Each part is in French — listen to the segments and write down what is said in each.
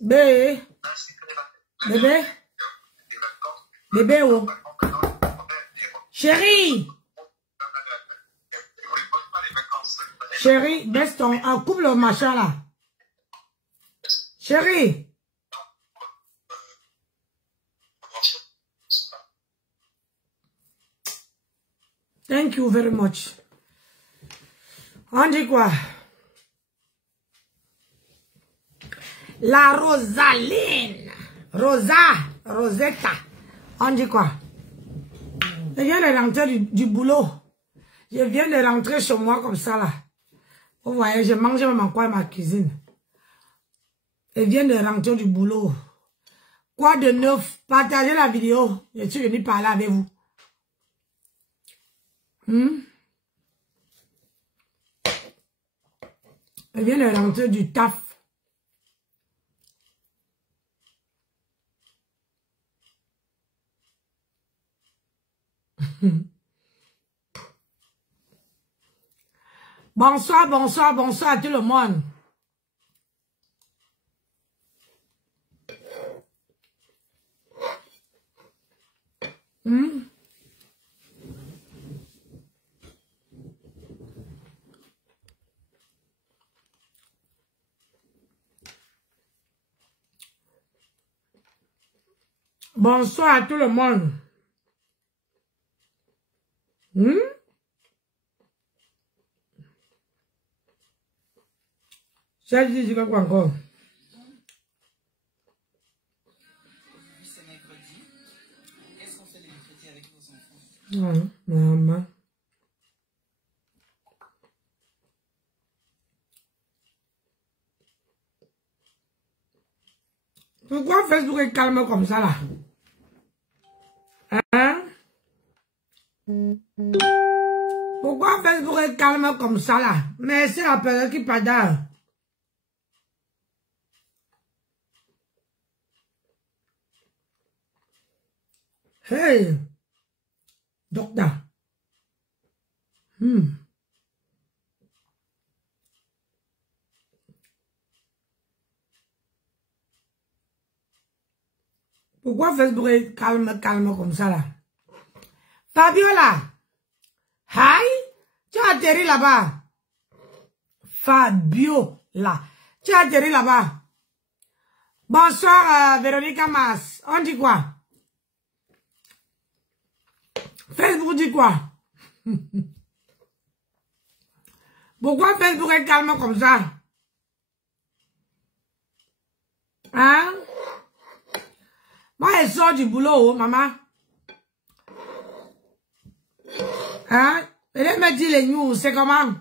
Bébé. Bébé. Bébé, oh. Chérie. Chérie, baisse ton... coupe le machin là. Chérie. Thank you very much. On dit quoi? La Rosaline. Rosetta. On dit quoi? Je viens de rentrer du boulot. Je viens de rentrer chez moi comme ça là. Vous voyez, je mange même encore ma cuisine. Je viens de rentrer du boulot. Quoi de neuf? Partagez la vidéo. Je suis venu parler avec vous. Je viens de rentrer du taf. Bonsoir, bonsoir, bonsoir à tout le monde. Bonsoir à tout le monde. Ça dit quoi encore? C'est mercredi. Qu'est-ce qu'on fait le mercredi avec vos enfants? Maman. Pourquoi Facebook est calme comme ça là? Hein? Pourquoi Facebook est calme comme ça là? Mais c'est la période qui pada. Hey! Docteur. Pourquoi Facebook est calme comme ça là? Fabiola! Hi! Tu as atterri là-bas. Fabiola. Tu as atterri là-bas. Bonsoir Véronique Mas. On dit quoi? Facebook dit quoi? Pourquoi Facebook est calme comme ça? Hein? Moi, je sors du boulot, maman. Hein? Elle me dit les news, c'est comment?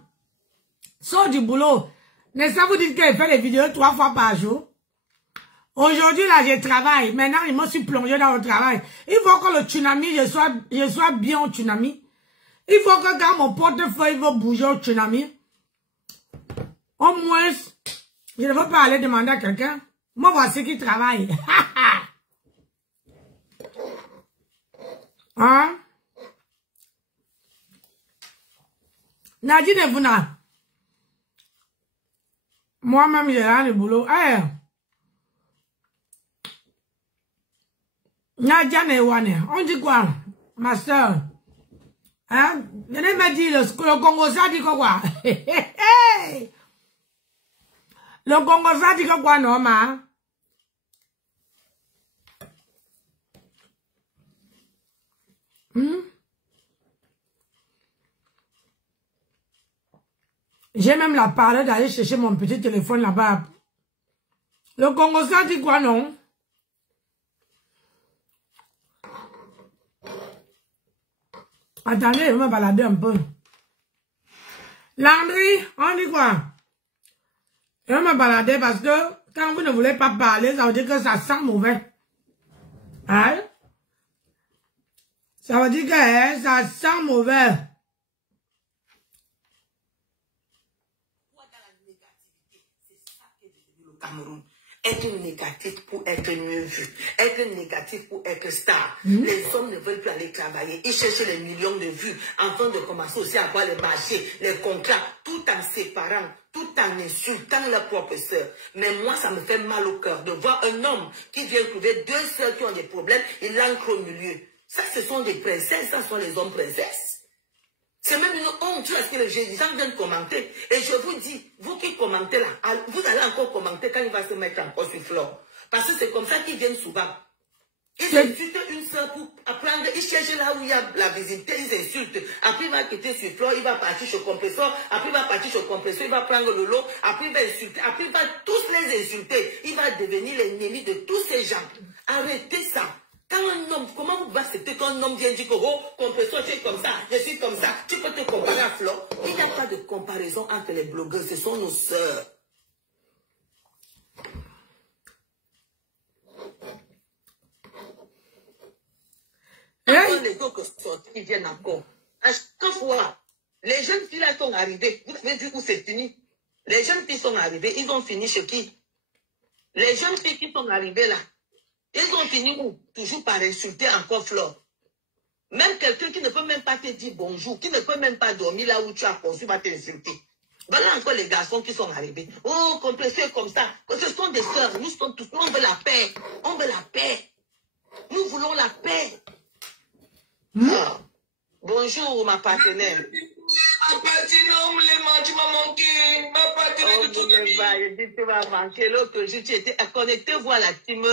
Sors du boulot. N'est-ce pas vous dites qu'elle fait des vidéos 3 fois par jour? Aujourd'hui, là, je travaille. Maintenant, je me suis plongé dans le travail. Il faut que le tsunami, je sois bien au tsunami. Il faut que quand mon portefeuille va bouger au tsunami, au moins, je ne veux pas aller demander à quelqu'un. Moi, voici qui travaille. Hein? Nadine et Vuna. Moi-même, j'ai rien de boulot. Hey. Nadia Newane. On dit quoi? Ma soeur. Hein? Venez me dire, le Congo, ça dit quoi? Le Congo, ça dit quoi, non, ma? J'ai même la parole d'aller chercher mon petit téléphone là-bas. Le Congo, ça dit quoi, non? Attendez, je vais me balader un peu. Landry, on dit quoi? Je vais me balader parce que quand vous ne voulez pas parler, ça veut dire que ça sent mauvais. Hein? Ça veut dire que ça sent mauvais. C'est ça qui est devenu le Cameroun. être négatif pour être mieux vu, être négatif pour être star. Les hommes ne veulent plus aller travailler. Ils cherchent les millions de vues afin de commencer aussi à avoir les marchés, les contrats, tout en séparant, tout en insultant leur propre sœur. Mais moi, ça me fait mal au cœur de voir un homme qui vient trouver deux sœurs qui ont des problèmes, il l'ancre au milieu. Ça, ce sont des princesses, ça sont les hommes princesses. C'est même une honte parce que les gens viennent commenter. Et je vous dis, vous qui commentez là, vous allez encore commenter quand il va se mettre encore sur Flore. Parce que c'est comme ça qu'ils viennent souvent. Ils insultent une soeur pour apprendre, ils cherchent là où il y a la visibilité, ils insultent. Après, il va quitter sur Flore, il va partir sur le compresseur. Après, il va partir sur le compresseur, il va prendre le lot. Après, il va insulter. Après, il va tous les insulter. Il va devenir l'ennemi de tous ces gens. Arrêtez ça. Quand un homme, comment vous pouvez accepter qu'un homme vienne dire que, oh, compresseur, tu es comme ça, je suis comme ça, tu peux te comparer à Flore. Il n'y a pas de comparaison entre les blogueurs, ce sont nos sœurs. Quand les autres sortent, ils viennent encore. À chaque fois, les jeunes filles là sont arrivées. Vous avez vu où c'est fini? Les jeunes filles sont arrivées, ils ont fini chez qui? Les jeunes filles qui sont arrivées là. Ils ont fini où? Toujours par insulter encore Flore. Même quelqu'un qui ne peut même pas te dire bonjour, qui ne peut même pas dormir là où tu as conçu, va t'insulter. Voilà encore les garçons qui sont arrivés. Oh, compresseur comme ça. Ce sont des sœurs. Nous sommes tous, on veut la paix. On veut la paix. Nous voulons la paix. Ah. Bonjour, ma partenaire. Ma partenaire, tu m'as manqué. Ma partenaire de toute la vie. Tu vas manquer. L'autre jour, tu étais connecté-vous à la team.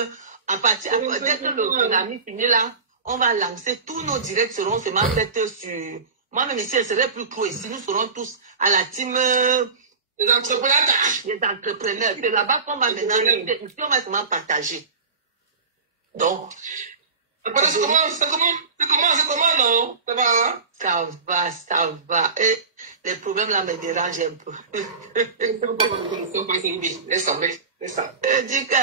À partir, dès que le tsunami finit là, on va lancer tous nos directs seront seulement faits sur. Moi-même ici, elle serait plus trop ici. Nous serons tous à la team. Les entrepreneurs. Les entrepreneurs. C'est là-bas qu'on va maintenant. Ici, on va seulement partager. Donc. C'est comment, non? Ça va, hein? Ça va. Et les problèmes là me dérangent un peu. Laisse tomber. Dis que.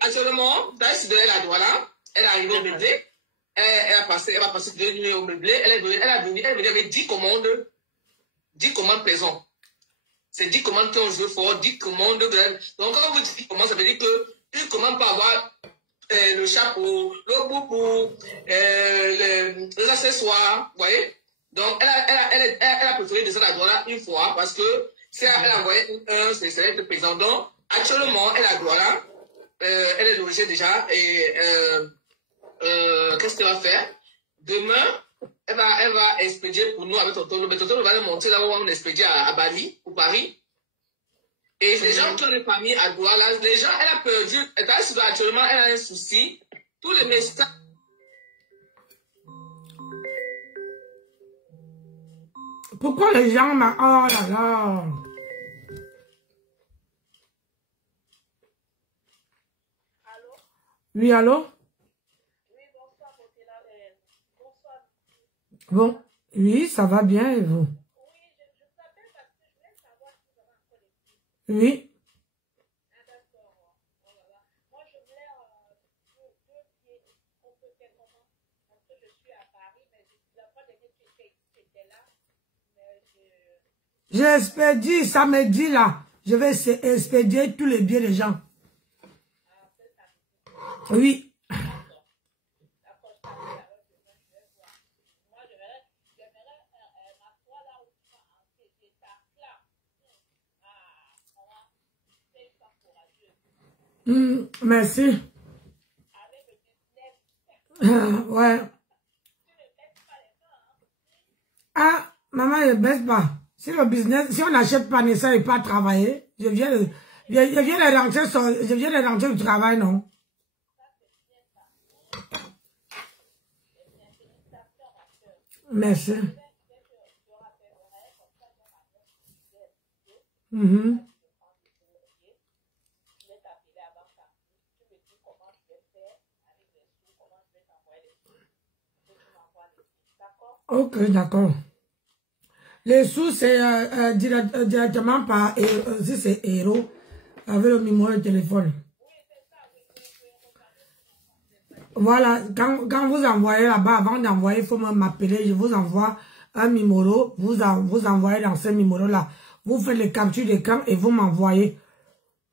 Actuellement, Daïs de la Douala, elle est arrivée au meublé, elle va passer 2 nuits au meublé, elle est venue avec 10 commandes présents. C'est 10 commandes qui ont joué fort, 10 commandes. Donc, quand vous dites 10 commandes, ça veut dire qu'une commande peut avoir le chapeau, le boubou, les accessoires, vous voyez. Donc, elle a préféré descendre à Douala une fois parce que si elle a envoyé c'est le président. Donc, actuellement, elle a Douala, elle est logée déjà et qu'est-ce qu'elle va faire? Demain, elle va expédier pour nous avec Tonton. Mais Tonton va nous montrer là où on expédie à Bali, ou Paris. Et les gens qui ont des familles à Douala, les gens, elle a perdu, actuellement, elle a un souci. Tous les messages. Pourquoi les gens m'ont... Oh là là. Allô? Oui, allô? Oui, bonsoir, bonsoir. Bon, oui, ça va bien et vous? Oui, je vous appelle parce que je voulais savoir si vous avez un collectif. Oui. Ah, d'accord. Oh là là. Moi, je voulais deux pieds. On peut faire comment? Parce que je suis à Paris, mais la fois dernière que j'étais là, mais J'ai expédié samedi là. Je vais expédier tous les biens des gens. Ah, c'est ça. Oui. D'accord, je t'appelle alors demain, je vais voir. Moi, je verrai ma foi là où tu vas en ces étapes-là. Ah, comment? C'est une femme courageuse. Merci. Avec le business. Ouais. Tu ne baisses pas les gens, hein? Ah, maman, ne baisse pas. Si le business, si on n'achète pas Nessa et pas travailler, je viens de rentrer du travail, non? Merci. Ok, d'accord. Les sous, c'est directement par, si c'est Héros, avec le numéro de téléphone. Voilà, quand vous envoyez là-bas, avant d'envoyer, il faut m'appeler, je vous envoie un numéro, vous envoyez dans ce numéro-là. vous faites les captures d'écran et vous m'envoyez.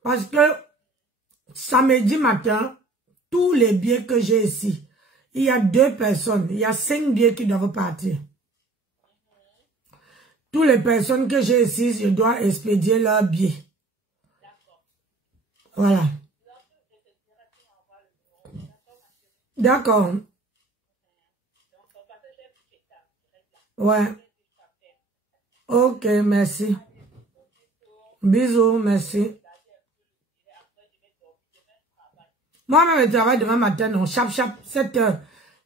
Parce que samedi matin, tous les billets que j'ai ici, il y a 2 personnes, il y a 5 billets qui doivent partir. Toutes les personnes que j'ai ici, je dois expédier leurs billets. Voilà. D'accord. Ouais. Ok, merci. Bisous, merci. Moi-même, je travaille demain matin, non, chap, 7 heures.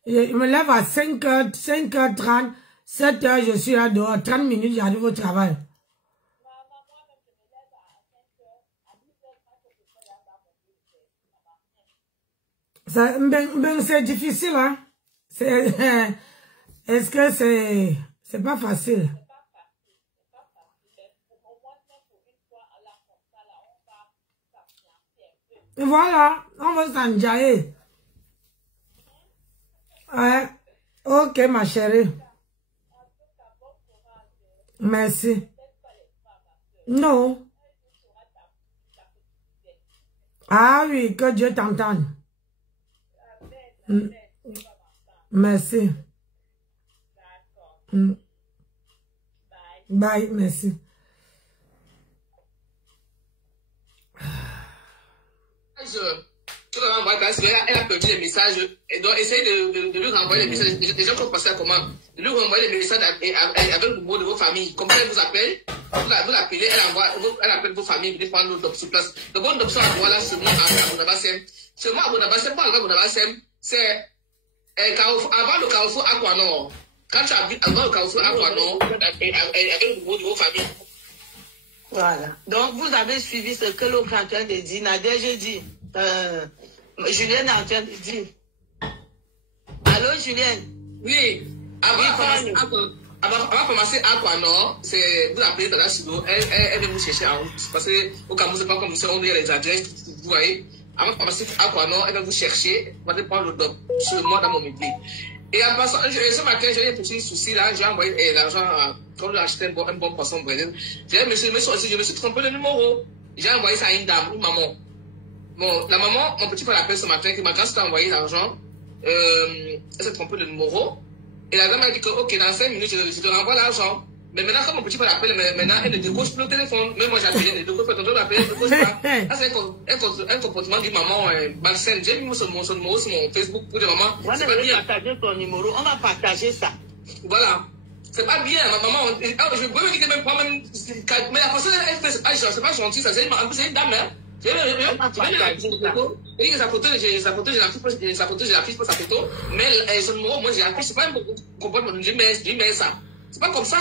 Je me lève à 5h30, 7 heures, je suis là dehors, 30 minutes, j'arrive au travail. C'est difficile, hein? Est-ce que c'est pas facile? Voilà, on va s'enjailler. Ouais. Ok, ma chérie. Merci. Non. Ah oui, que Dieu t'entende. Merci. Bye, merci. Elle a perdu les messages. Et donc, essayez de lui renvoyer les messages. Les gens vont passer à comment? De lui renvoyer les messages avec le mot de vos familles. Comme ça, elle vous appelle. Vous l'appelez, elle appelle vos familles. Vous prendre l'autre sur place. Le bon d'option à voilà seulement à Bonabassem. Seulement à Bonabassem, pas à Bonabassem. C'est avant le carrefour Aquanor. Quand tu habites avant le carrefour Aquanor, avec le mot de vos familles. Voilà. Donc, vous avez suivi ce que l'autre est en train de dire. Nadia, j'ai dit. Julienne est en train de dire. Allô, Julienne? Oui. Avant de commencer à Aquanor, vous appelez Tata Sido, elle vient vous chercher en route. Parce qu'au Cameroun, c'est pas comme ça, on dit les adresses, vous voyez. Avant de commencer à Aquanor, elle va vous chercher, vous allez prendre le doc sur moi dans mon métier. Et en passant, ce matin, j'ai un petit souci là, j'ai envoyé l'argent, quand j'ai acheté un bon poisson brésil. J'ai dit, monsieur, je me suis trompé de numéro. J'ai envoyé ça à une dame, une maman. Bon, la maman, mon petit frère l'appelle ce matin, que ma grâce t'a envoyé l'argent, elle s'est trompée de numéro. Et la dame a dit que, ok, dans 5 minutes, je te renvoie l'argent. Mais maintenant, quand mon petit frère l'appelle, maintenant, elle ne décroche plus le téléphone. Même moi, j'ai appelé, elle ne décroche pas, elle ne décroche pas. C'est un comportement d'une maman malsaine. J'ai mis son numéro sur mon Facebook pour dire, maman, c'est pas bien. Partager ton numéro, on va partager ça. Voilà. C'est pas bien, ma maman. Je peux me quitter même pas, même. Mais la personne, elle fait, c'est pas gentil, ça. C'est une dame, hein. J'ai sa photo, je l'affiche pas sa photo, mais son numéro, moi j'ai affiché, c'est pas un comportement, je mets ça. C'est pas comme ça.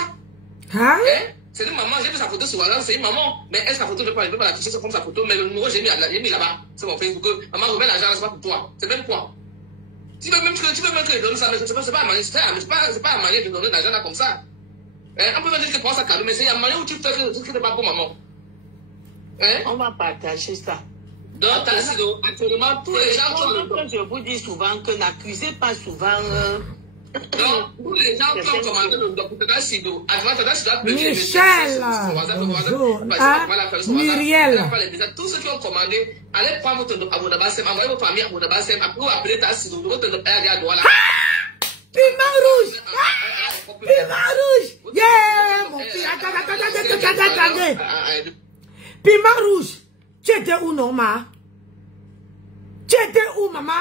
Hein? C'est une maman, j'ai vu sa photo sur WhatsApp, c'est une maman, mais elle, sa photo, je peux pas l'afficher, c'est comme sa photo, mais le numéro, j'ai mis là-bas, c'est mon Facebook, maman, remets l'argent, c'est pas pour toi, c'est même quoi. Tu veux même que donne ça, mais c'est pas la manière de donner l'argent là comme ça. On peut même dire que tu prends ça cadeau, mais c'est la manière où tu fais ce qui n'est pas pour maman. On va partager ça. Donc, actuellement, tous les gens je vous dis souvent que n'accusez pas souvent. Donc, tous les gens qui ont commandé le docteur Sido, Michel, Muriel, tous ceux qui ont commandé, allez prendre votre Abonabassem, envoyez vos familles à Abonabassem, après vous appelez ta Sido, votre à Douala. Piment rouge! Piment rouge! Yeah! Mon fils, attendez! Piment rouge! Tu étais où, non, ma? Tu étais où, maman?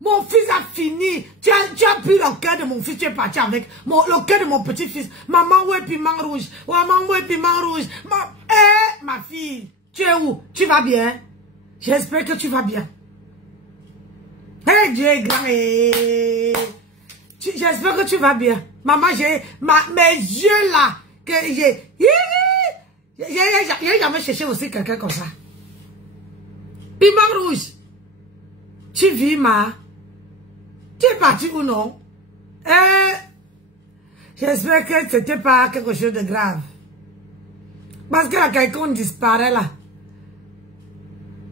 Mon fils a fini. Tu as pris le cœur de mon fils, tu es parti avec le cœur de mon petit-fils. Maman, où est piment rouge? Maman, où est piment rouge? Ma fille, tu es où? Tu vas bien? J'espère que tu vas bien. Dieu est grand. J'espère que tu vas bien. Maman, j'ai mes yeux là. Que j'ai jamais cherché aussi quelqu'un comme ça. Piment rouge. Tu vis, ma? Tu es parti ou non? J'espère que c'était pas quelque chose de grave. Parce que là, quelqu'un disparaît là.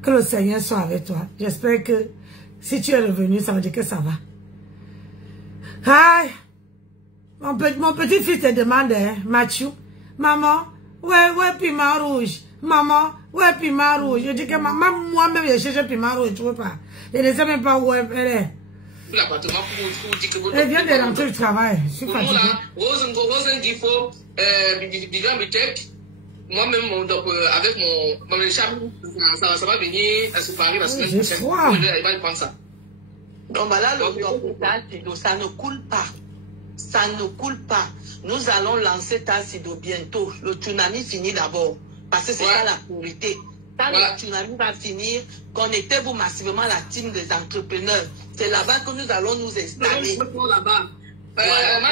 Que le Seigneur soit avec toi. J'espère que si tu es revenu, ça veut dire que ça va. Aïe. Mon petit-fils te demande, Mathieu, maman, Ouais, piment rouge. Maman, ouais, piment rouge. Je dis que moi-même, j'ai cherché piment rouge, tu vois pas. Je ne sais même pas où elle est. L'appartement pour dire que vous... Elle vient de rentrer du travail. Je suis fatiguée. Rose Gifo, Vivian Bitek, moi-même, donc, avec mon chat, ça va venir à se parler la semaine prochaine. Froid. Il va prendre ça. Donc voilà, ça ne coule pas. Ça ne coule pas. Nous allons lancer Tassido bientôt. Le tsunami finit d'abord. Parce que c'est ça la priorité. Quand le tsunami va finir, connectez-vous massivement à la team des entrepreneurs. C'est là-bas que nous allons nous installer. Là-bas.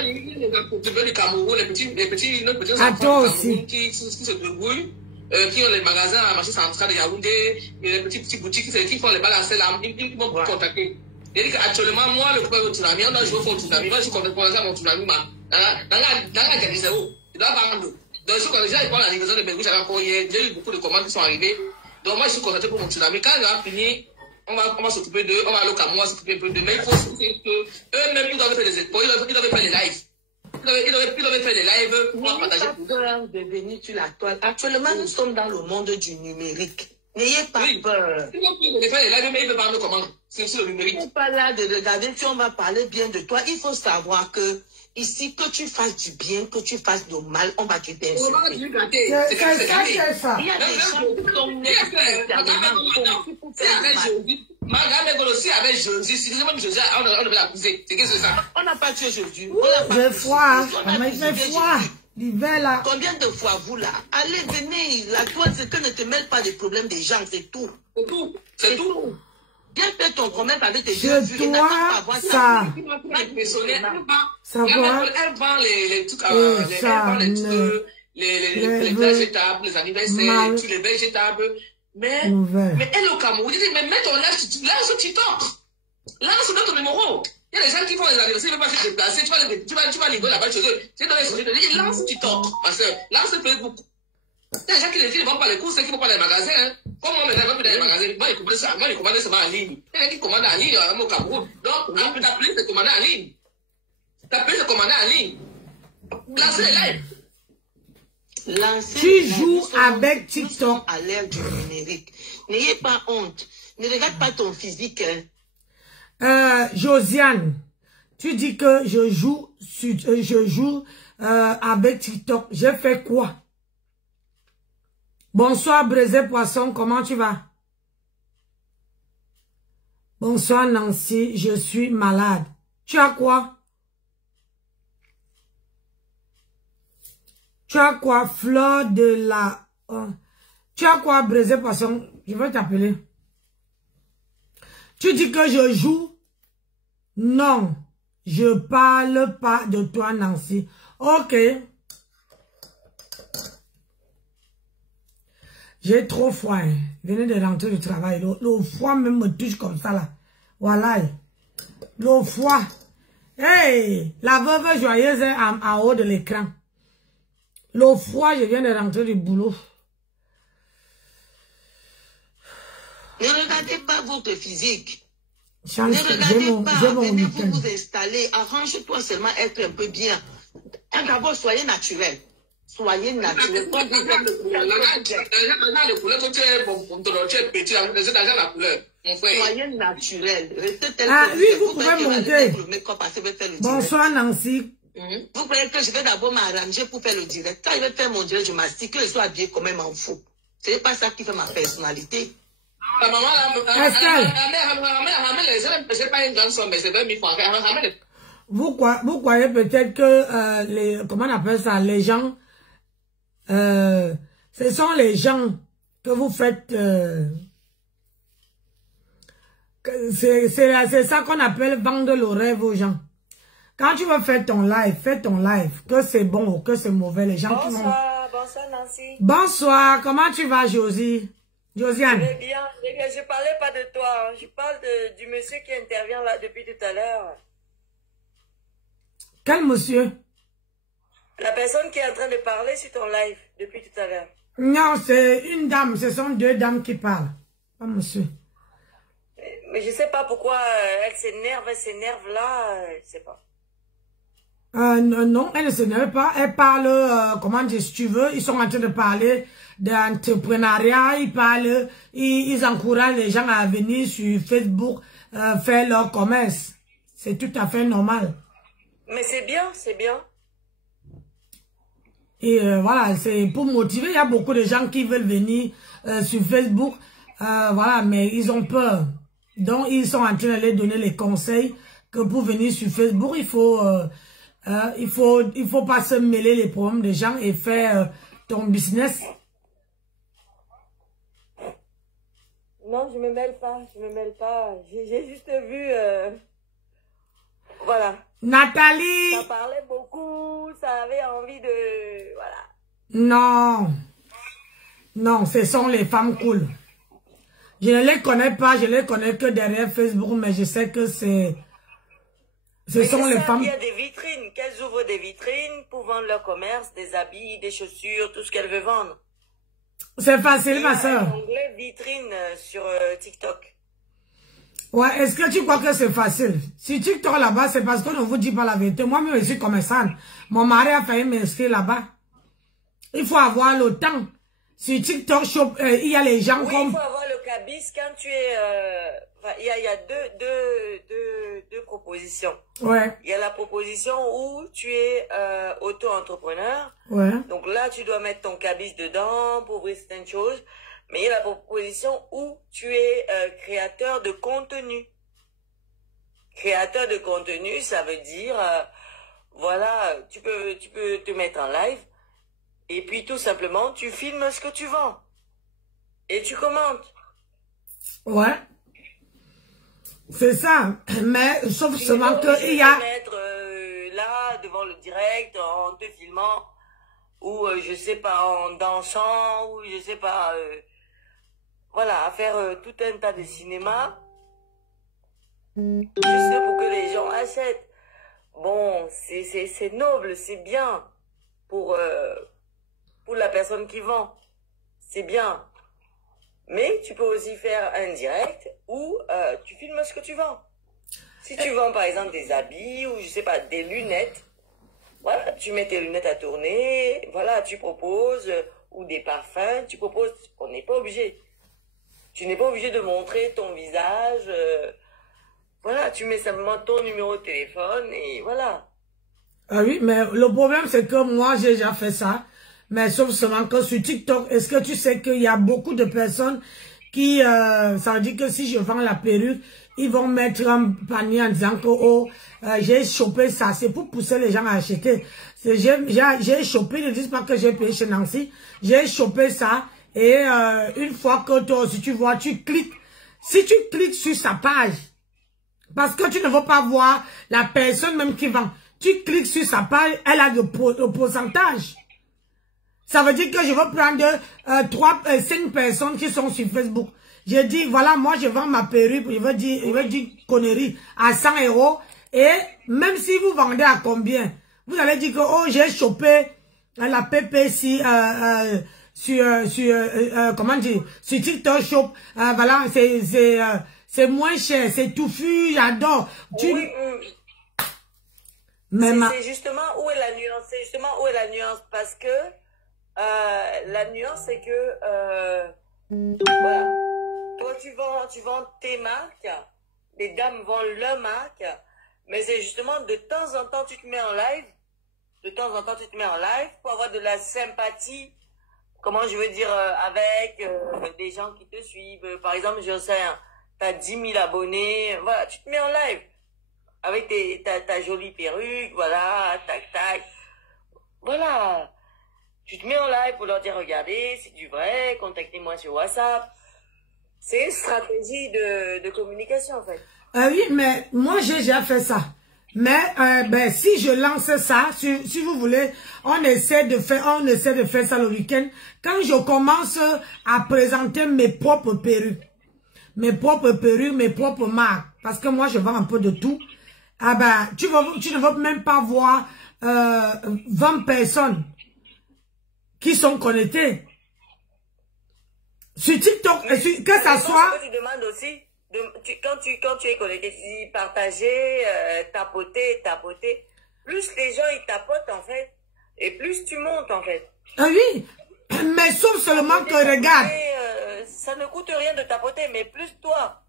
Les entrepreneurs du Cameroun, les petits enfants du Cameroun qui se débrouillent, qui ont les magasins à marché central de Yaoundé, et les petites boutiques qui font les balances là, ils vont vous contacter. Et actuellement, moi, le problème du tsunami, on a joué au tsunami, moi je suis content à mon tsunami, dans la Gadisao, il doit vendre. Donc, je suis content, j'ai pas la livraison de Belgique, j'ai eu beaucoup de commandes qui sont arrivées. Donc, moi, je suis content pour mon tsunami. Quand il va finir, on va s'occuper d'eux, on va aller au Cameroun, s'occuper un peu d'eux. Mais il faut qu'eux-mêmes, ils doivent faire des expos, ils doivent faire des lives. Ils doivent faire des lives pour partager. N'ayez pas peur de venir sur la toile. Actuellement, nous sommes dans le monde du numérique. N'ayez pas peur. Ils doivent faire des lives, mais ils peuvent vendre comment? C'est sur le numérique. Tu n'es pas là de regarder si on va parler bien de toi. Il faut savoir que ici, que tu fasses du bien, que tu fasses du mal, on va quitter. C'est ça. Il y a des gens qui sont nés pour faire mal. Si avec Jésus, si nous même Jésus, on devait l'accuser. C'est qu'est-ce que c'est ça? On n'a pas tué Jésus. J'ai froid. J'ai froid. L'hiver là. Combien de fois vous là? Allez, venez. La toile, c'est que ne te mêle pas des problèmes des gens, c'est tout. C'est tout. C'est tout. Viens faire ton commerce avec tes yeux. Je dois ça. Ça va. Elle vend les trucs, les végétables, les anniversaires, tous les végétables. Mais elle est au Cameroun, dit, mais mets ton lance TikTok. Lance notre numéro. Il y a des gens qui font les anniversaires, ils ne peuvent pas se déplacer. Tu vas livrer là-bas chez eux. Tu dois les lance TikTok. Parce que lance Facebook. Il y a des gens qui ne vont pas les courses, qui ne vont pas les magasins. Hein. Comme moi, maintenant, je vais dans les magasins. Moi, ils commandent seulement en ligne. Il y a des gens qui commandent en ligne au Cameroun. Donc, t'as plus de commander en ligne. T'as plus de commander en ligne. Lancez les lives. Tu joues avec TikTok. À l'ère du numérique. N'ayez pas honte. Ne regarde pas ton physique. Josiane, tu dis que je joue avec TikTok. J'ai fait quoi? Bonsoir, Braisé Poisson, comment tu vas? Bonsoir, Nancy, je suis malade. Tu as quoi? Tu as quoi, Fleur de la... tu as quoi, Braisé Poisson? Je vais t'appeler. Tu dis que je joue? Non, je parle pas de toi, Nancy. Ok. J'ai trop froid. Hein. Venez de rentrer du travail. Le froid même me touche comme ça là. Voilà. Le froid. Hey, la veuve joyeuse est en haut de l'écran. Le froid, je viens de rentrer du boulot. Ne regardez pas votre physique. Ne regardez pas. Venez vous installer. Arrange-toi seulement être un peu bien. D'abord, soyez naturel. Soyez naturel. Soyez naturel. Restez tel que oui, vous pouvez monter. Bonsoir, Nancy. Vous croyez que je vais d'abord m'arranger pour faire le direct. Quand je vais faire mon direct, je m'assure que je sois habillé comme un m'en fou. Ce n'est pas ça qui fait ma personnalité. La maman, c'est pas une grande somme, mais c'est 20 000 francs. Vous croyez peut-être que les, comment on appelle ça, les gens, ce sont les gens que vous faites, c'est ça qu'on appelle vendre le rêve aux gens. Quand tu veux faire ton live, fais ton live, que c'est bon ou que c'est mauvais, les gens qui vont... Bonsoir Nancy. Bonsoir, comment tu vas Josie? Josiane? Je vais bien, je parlais pas de toi, hein. Je parle du monsieur qui intervient là depuis tout à l'heure. Quel monsieur? La personne qui est en train de parler sur ton live depuis tout à l'heure. Non, c'est une dame, ce sont deux dames qui parlent. Pas monsieur. Mais je sais pas pourquoi elle s'énerve là, je sais pas. Non, elle ne s'énerve pas. Elle parle, comment dire, si tu veux, ils sont en train de parler d'entrepreneuriat, ils encouragent les gens à venir sur Facebook faire leur commerce. C'est tout à fait normal. Mais c'est bien, c'est bien. Et voilà, c'est pour motiver. Il y a beaucoup de gens qui veulent venir sur Facebook, voilà, mais ils ont peur. Donc, ils sont en train de leur donner les conseils que pour venir sur Facebook, il faut pas se mêler les problèmes des gens et faire ton business. Non, je me mêle pas, J'ai juste vu, voilà. Nathalie! Ça parlait beaucoup, ça avait envie de, voilà. Non. Non, ce sont les femmes cool. Je ne les connais pas, je les connais que derrière Facebook, mais je sais que ce sont les femmes. Il y a des vitrines, qu'elles ouvrent des vitrines pour vendre leur commerce, des habits, des chaussures, tout ce qu'elles veulent vendre. C'est facile, ma soeur. En anglais, vitrine sur TikTok. Ouais, est-ce que tu crois que c'est facile? Si TikTok là-bas, c'est parce qu'on ne vous dit pas la vérité. Moi-même, je suis commerçante. Mon mari a failli m'inscrire là-bas. Il faut avoir le temps. Sur TikTok Shop, il y a les gens comme... il faut avoir le cabis quand tu es... il y a deux propositions. Ouais. Il y a la proposition où tu es auto-entrepreneur. Ouais. Donc là, tu dois mettre ton cabis dedans pour ouvrir certaines choses. Mais il y a la proposition où tu es créateur de contenu. Créateur de contenu, ça veut dire, voilà, tu peux te mettre en live et puis tout simplement, tu filmes ce que tu vends et tu commentes. Ouais. C'est ça. Mais sauf seulement qu'il y a... Tu peux mettre là, devant le direct, en te filmant, ou je sais pas, en dansant, ou je sais pas... voilà, à faire tout un tas de cinéma, juste pour que les gens achètent. Bon, c'est noble, c'est bien pour la personne qui vend. C'est bien. Mais tu peux aussi faire un direct où tu filmes ce que tu vends. Si tu vends par exemple des habits ou je sais pas, des lunettes, voilà, tu mets tes lunettes à tourner, voilà, tu proposes, ou des parfums, tu proposes, on n'est pas obligé. Tu n'es pas obligé de montrer ton visage. Voilà, tu mets simplement ton numéro de téléphone et voilà. Ah oui, mais le problème c'est que moi j'ai déjà fait ça. Mais sauf seulement que sur TikTok, est-ce que tu sais qu'il y a beaucoup de personnes qui... ça veut dire que si je vends la perruque, ils vont mettre un panier en disant que oh, j'ai chopé ça. C'est pour pousser les gens à acheter. J'ai chopé, ne dis pas que j'ai payé chez Nancy. J'ai chopé ça. Et une fois que toi, si tu vois, tu cliques. Si tu cliques sur sa page, parce que tu ne veux pas voir la personne même qui vend, tu cliques sur sa page, elle a le pourcentage. Ça veut dire que je veux prendre 5 personnes qui sont sur Facebook. Je dis, voilà, moi je vends ma perruque, je veux dire connerie, à 100 €. Et même si vous vendez à combien, vous allez dire que, oh, j'ai chopé la PPC, comment dire, sur TikTok Shop, voilà, c'est moins cher, c'est touffu, j'adore. Oui, mais c'est justement où est la nuance, parce que la nuance c'est que voilà, toi tu vends tes marques, les dames vendent leurs marques, mais c'est justement de temps en temps tu te mets en live, pour avoir de la sympathie. Comment je veux dire, avec des gens qui te suivent. Par exemple, je sais, tu as 10 000 abonnés. Voilà, tu te mets en live avec ta jolie perruque. Voilà, tac, tac. Voilà. Tu te mets en live pour leur dire, regardez, c'est du vrai, contactez-moi sur WhatsApp. C'est une stratégie de communication, en fait. Oui, mais moi, j'ai déjà fait ça. Mais ben, si je lance ça, si vous voulez, on essaie de faire ça le week-end. Quand je commence à présenter mes propres perruques, mes propres marques, parce que moi je vends un peu de tout. Ah ben, tu ne veux même pas voir 20 personnes qui sont connectées sur TikTok, que ça soit. Ce que tu demandes aussi. Quand tu es connecté, partager, tapoter. plus les gens ils tapotent en fait, et plus tu montes en fait. Ah oui, mais sauf seulement que regarde. Ça ne coûte rien de tapoter, mais plus toi,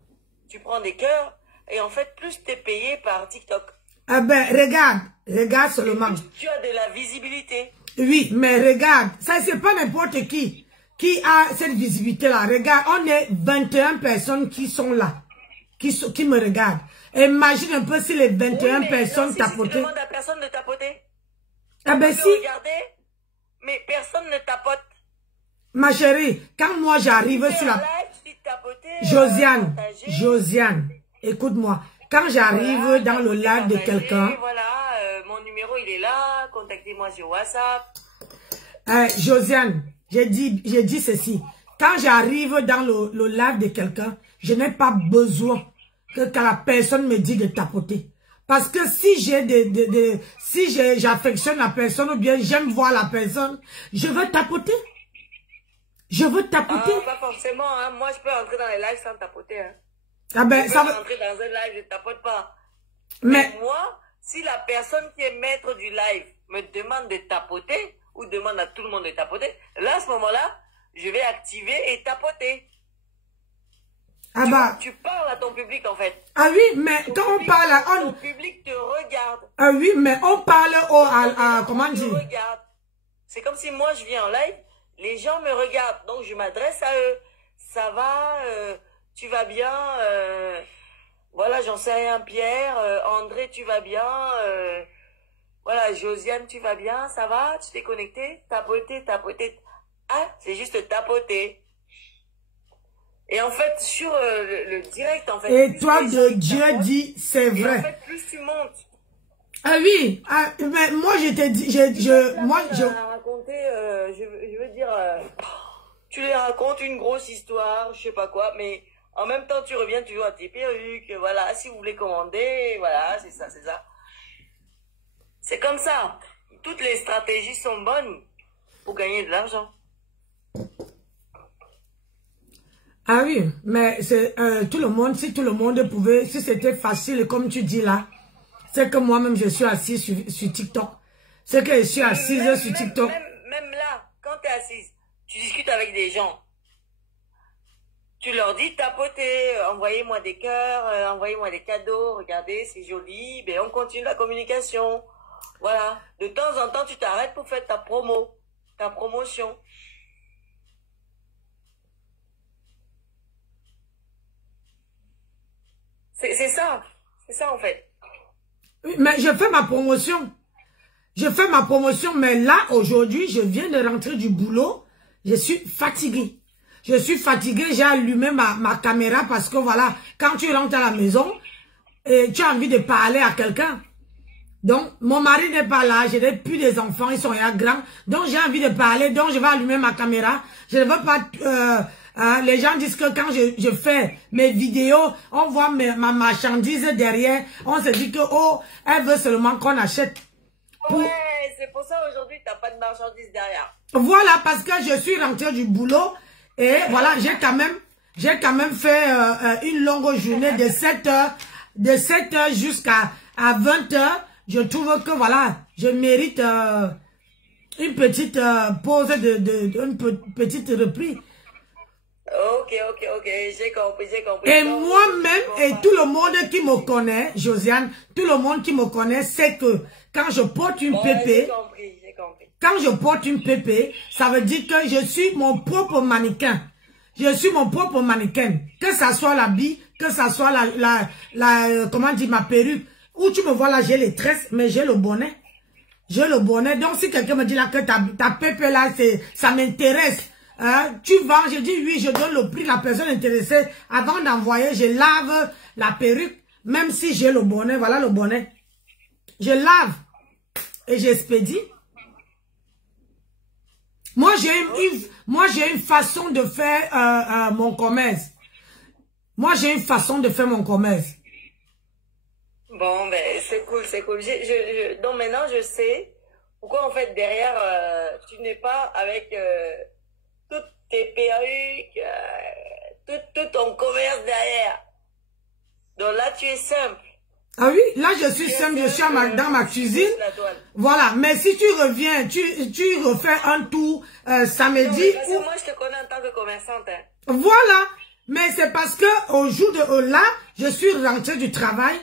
tu prends des cœurs, et en fait, plus tu es payé par TikTok. Ah ben, regarde seulement. Tu as de la visibilité. Oui, mais regarde, ça c'est pas n'importe qui a cette visibilité-là. Regarde, on est 21 personnes qui sont là, qui me regardent. Imagine un peu si les 21 personnes tapotaient. Si tu demandes à personne de tapoter. Ah ben si. Regardez, mais personne ne tapote. Ma chérie, quand moi j'arrive sur la... Josiane, écoute-moi. Quand j'arrive dans le live de quelqu'un... Voilà, mon numéro il est là, contactez-moi sur WhatsApp. Josiane, j'ai dit ceci. Quand j'arrive dans le live de quelqu'un, je n'ai pas besoin que la personne me dise de tapoter. Parce que si j'affectionne la personne ou bien j'aime voir la personne, je veux tapoter. Je veux tapoter. Ah, pas forcément, hein. Moi, je peux entrer dans les lives sans tapoter. Hein. Ah ben, je ça peux entrer dans un live, je ne tapote pas. Mais moi, si la personne qui est maître du live me demande de tapoter, ou demande à tout le monde de tapoter, là, à ce moment-là, je vais activer et tapoter. Ah tu parles à ton public, en fait. Ah oui, mais quand on parle à... Ton public te regarde. Ah oui, mais on parle comment dire? Regarde. C'est comme si moi, je viens en live, les gens me regardent, donc je m'adresse à eux. Ça va, tu vas bien, voilà, j'en sais rien, Pierre, André, tu vas bien, voilà, Josiane, tu vas bien, ça va, tu t'es connecté, tapoter. Ah, c'est juste tapoter. Et en fait, sur le direct, en fait... Et toi, de Dieu dit, c'est vrai. En fait, plus tu montes. Ah oui, mais moi, je t'ai dit... raconter, je veux dire... tu les racontes une grosse histoire, je sais pas quoi, mais en même temps, tu reviens toujours à tes perruques, voilà, si vous voulez commander, voilà, c'est ça. C'est comme ça. Toutes les stratégies sont bonnes pour gagner de l'argent. Ah oui, mais c'est tout le monde, si tout le monde pouvait, si c'était facile, comme tu dis là, c'est que moi-même je suis assise sur TikTok. C'est que je suis assise sur TikTok. Même là, quand tu es assise, tu discutes avec des gens. Tu leur dis tapotez, envoyez-moi des cœurs, envoyez-moi des cadeaux, regardez, c'est joli, ben on continue la communication. Voilà. De temps en temps, tu t'arrêtes pour faire ta promotion. C'est ça en fait. Oui, mais je fais ma promotion. Mais là, aujourd'hui, je viens de rentrer du boulot. Je suis fatiguée. J'ai allumé ma caméra parce que voilà, quand tu rentres à la maison, et tu as envie de parler à quelqu'un. Donc, mon mari n'est pas là, je n'ai plus des enfants, ils sont ya grands. Donc, j'ai envie de parler, donc je vais allumer ma caméra. Je ne veux pas... les gens disent que quand je fais mes vidéos, on voit ma marchandise derrière. On se dit que, oh, elle veut seulement qu'on achète. Ouais, c'est pour ça aujourd'hui, tu n'as pas de marchandise derrière. Voilà, parce que je suis rentrée du boulot et voilà, j'ai quand même fait une longue journée de 7 heures jusqu'à 20 heures. Je trouve que voilà, je mérite une petite pause une petite reprise. Ok, j'ai compris. Et moi-même, et tout le monde qui me connaît, Josiane, tout le monde qui me connaît sait que quand je porte une pépé, j'ai compris. Quand je porte une pépé, ça veut dire que je suis mon propre mannequin. Que ça soit l'habit, que ça soit comment dire, ma perruque. Où tu me vois là, j'ai les tresses, mais j'ai le bonnet. Donc si quelqu'un me dit là que ta pépé là, ça m'intéresse. Tu vends, je dis oui, je donne le prix, la personne intéressée. Avant d'envoyer, je lave la perruque, même si j'ai le bonnet, voilà le bonnet. Je lave et j'expédie. Moi, j'ai une façon de faire mon commerce. Bon, ben, c'est cool. Donc maintenant, je sais pourquoi, en fait, derrière, tu n'es pas avec toutes tes perruques, tout ton commerce derrière. Donc là, tu es simple. Ah oui, là je suis seule, je suis dans ma cuisine. Voilà, mais si tu reviens, tu refais un tour samedi. Non, parce que moi je te connais en tant que commerçante. Hein. Voilà, mais c'est parce que au jour de là, je suis rentrée du travail.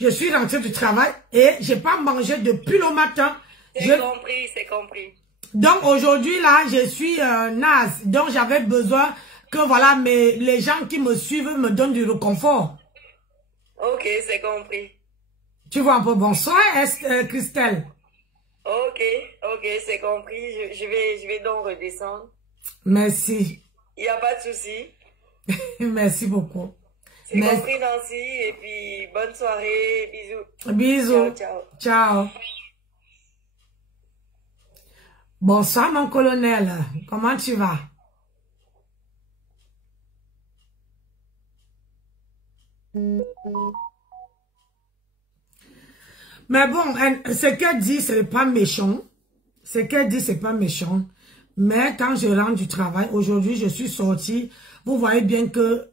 Je suis rentrée du travail et j'ai pas mangé depuis le matin. C'est compris, c'est compris. Donc aujourd'hui là, je suis naze. Donc j'avais besoin que voilà, les gens qui me suivent me donnent du réconfort. Ok, c'est compris. Tu vois un peu, bonsoir, Christelle. Ok, c'est compris. Je vais donc redescendre. Merci. Il n'y a pas de souci. Merci beaucoup. C'est compris, Nancy. Et puis, bonne soirée. Bisous. Bisous. Ciao, ciao. Ciao. Bonsoir, mon colonel. Comment tu vas? Mais bon, ce qu'elle dit, ce n'est pas méchant. Ce qu'elle dit, c'est pas méchant. Mais quand je rentre du travail, aujourd'hui, je suis sortie. Vous voyez bien que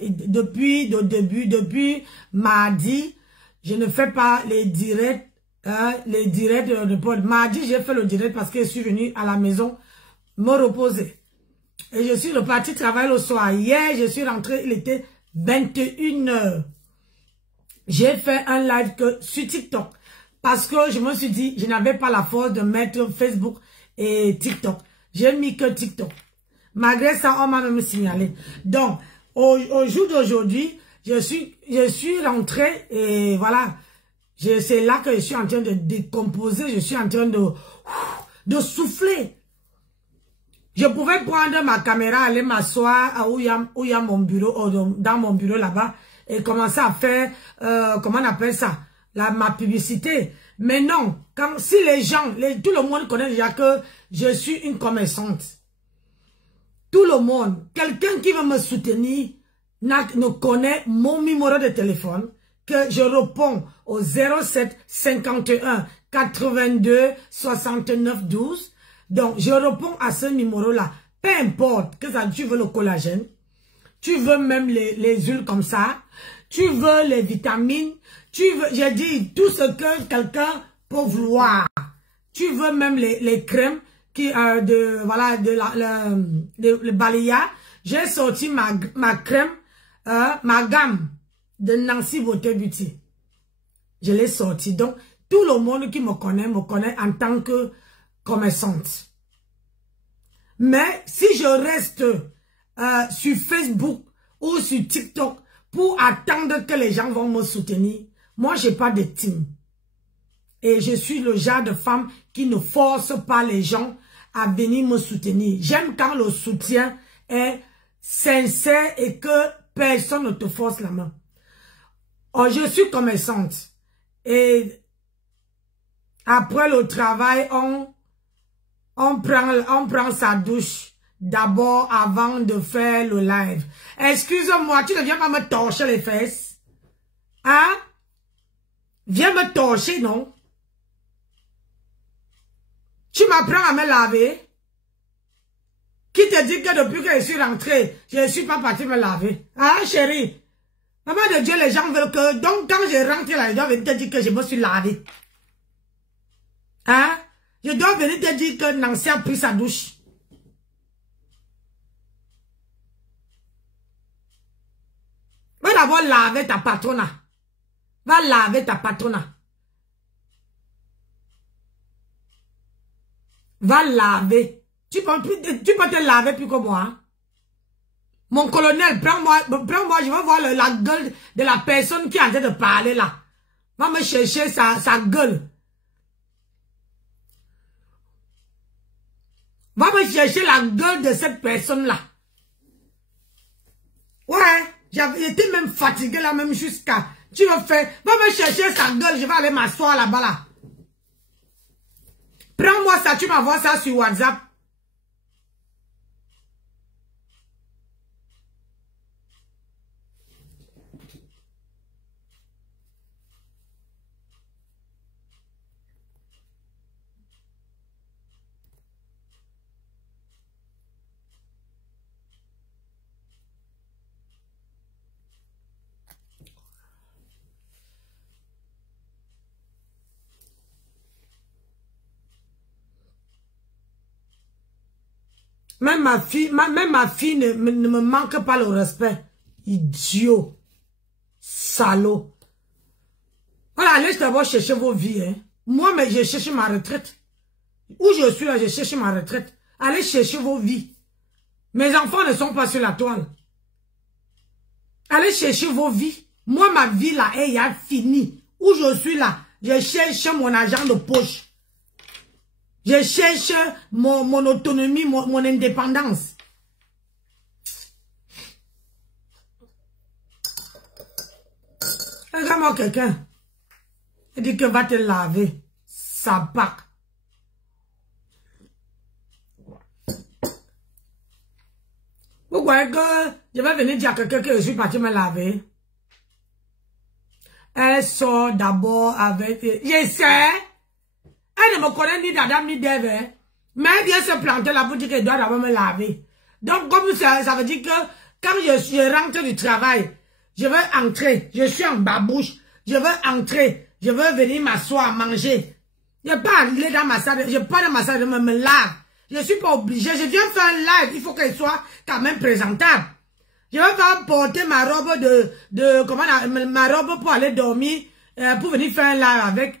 depuis le début, depuis mardi, je ne fais pas les directs de pod. Mardi, j'ai fait le direct parce que je suis venue à la maison me reposer. Et je suis repartie travailler le soir. Hier, je suis rentrée, il était 21 h. J'ai fait un live sur TikTok. Parce que je me suis dit, je n'avais pas la force de mettre Facebook et TikTok. J'ai mis que TikTok. Malgré ça, on m'a même signalé. Donc, au jour d'aujourd'hui, je suis rentrée et voilà. C'est là que je suis en train de décomposer. Je suis en train de souffler. Je pouvais prendre ma caméra, aller m'asseoir où il y a mon bureau, dans mon bureau là-bas, et commencer à faire, comment on appelle ça, ma publicité. Mais non, si les gens, tout le monde connaît déjà que je suis une commerçante. Tout le monde, quelqu'un qui veut me soutenir, ne connaît mon numéro de téléphone, que je réponds au 07 51 82 69 12. Donc, je réponds à ce numéro-là. Peu importe que ça, tu veux le collagène, tu veux même les huiles comme ça, tu veux les vitamines, tu veux, j'ai dit, tout ce que quelqu'un peut vouloir. Tu veux même les crèmes qui, le balayage. J'ai sorti ma crème, ma gamme de Nancy Beauté Beauty. Je l'ai sorti. Donc, tout le monde qui me connaît en tant que commerçante. Mais si je reste sur Facebook ou sur TikTok pour attendre que les gens vont me soutenir, moi, j'ai pas de team. Et je suis le genre de femme qui ne force pas les gens à venir me soutenir. J'aime quand le soutien est sincère et que personne ne te force la main. Oh, je suis commerçante. Et après le travail, on prend sa douche d'abord avant de faire le live. Excuse-moi, tu ne viens pas me torcher les fesses? Hein? Viens me torcher, non? Tu m'apprends à me laver? Qui te dit que depuis que je suis rentrée, je ne suis pas partie me laver? Ah, chérie? Maman de Dieu, les gens veulent que... Donc, quand je rentre là, je dois venir te dire que je me suis lavée. Hein? Je dois venir te dire que Nancy a pris sa douche. Va d'abord laver ta patrona. Va laver ta patrona. Va laver. Tu peux te laver plus que moi. Hein? Mon colonel, prends-moi, je veux voir la gueule de la personne qui est en train de parler là. Va me chercher sa gueule. Va me chercher la gueule de cette personne-là. Ouais, j'étais même fatiguée là, même jusqu'à... Tu vas faire... Va me chercher sa gueule, je vais aller m'asseoir là-bas là. Prends-moi ça, tu m'envoies ça sur WhatsApp. Même ma fille ne me manque pas le respect. Idiot. Salaud. Voilà, allez d'abord chercher vos vies. Hein. Moi, mais je cherche ma retraite. Où je suis là, je cherche ma retraite. Allez chercher vos vies. Mes enfants ne sont pas sur la toile. Allez chercher vos vies. Moi, ma vie là, elle a fini. Où je suis là, je cherche mon argent de poche. Je cherche mon autonomie, mon indépendance. Regarde-moi quelqu'un. Il dit que va te laver. Ça part. Vous voyez que je vais venir dire à quelqu'un que je suis parti me laver. Elle sort d'abord avec... Je sais. Elle ne me connaît ni d'Adam ni d'Ève. Mais elle vient se planter là pour dire qu'elle doit d'abord me laver. Donc comme ça veut dire que quand je rentre du travail, je veux entrer. Je suis en babouche. Je veux entrer. Je veux venir m'asseoir, manger. Je ne vais pas aller dans ma salle. Je ne vais pas dans ma salle, je me lave. Je ne suis pas obligée. Je viens faire un live. Il faut qu'elle soit quand même présentable. Je vais pas porter ma robe ma robe pour aller dormir, pour venir faire un live avec.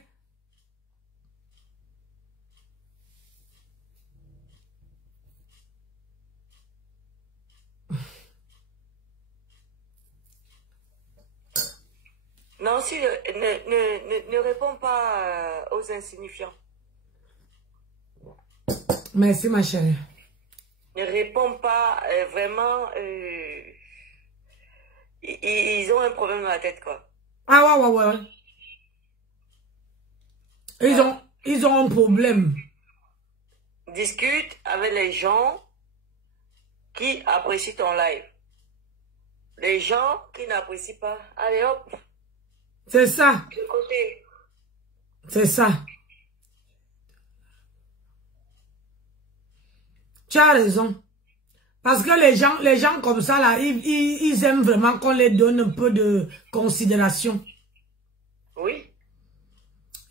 Non, si, ne réponds pas aux insignifiants. Merci, ma chérie. Ne réponds pas, vraiment, ils ont un problème dans la tête, quoi. Ah ouais. Ils ont un problème. Discute avec les gens qui apprécient ton live. Les gens qui n'apprécient pas, allez hop. C'est ça. De côté. C'est ça. Tu as raison. Parce que les gens comme ça, là, ils aiment vraiment qu'on les donne un peu de considération. Oui.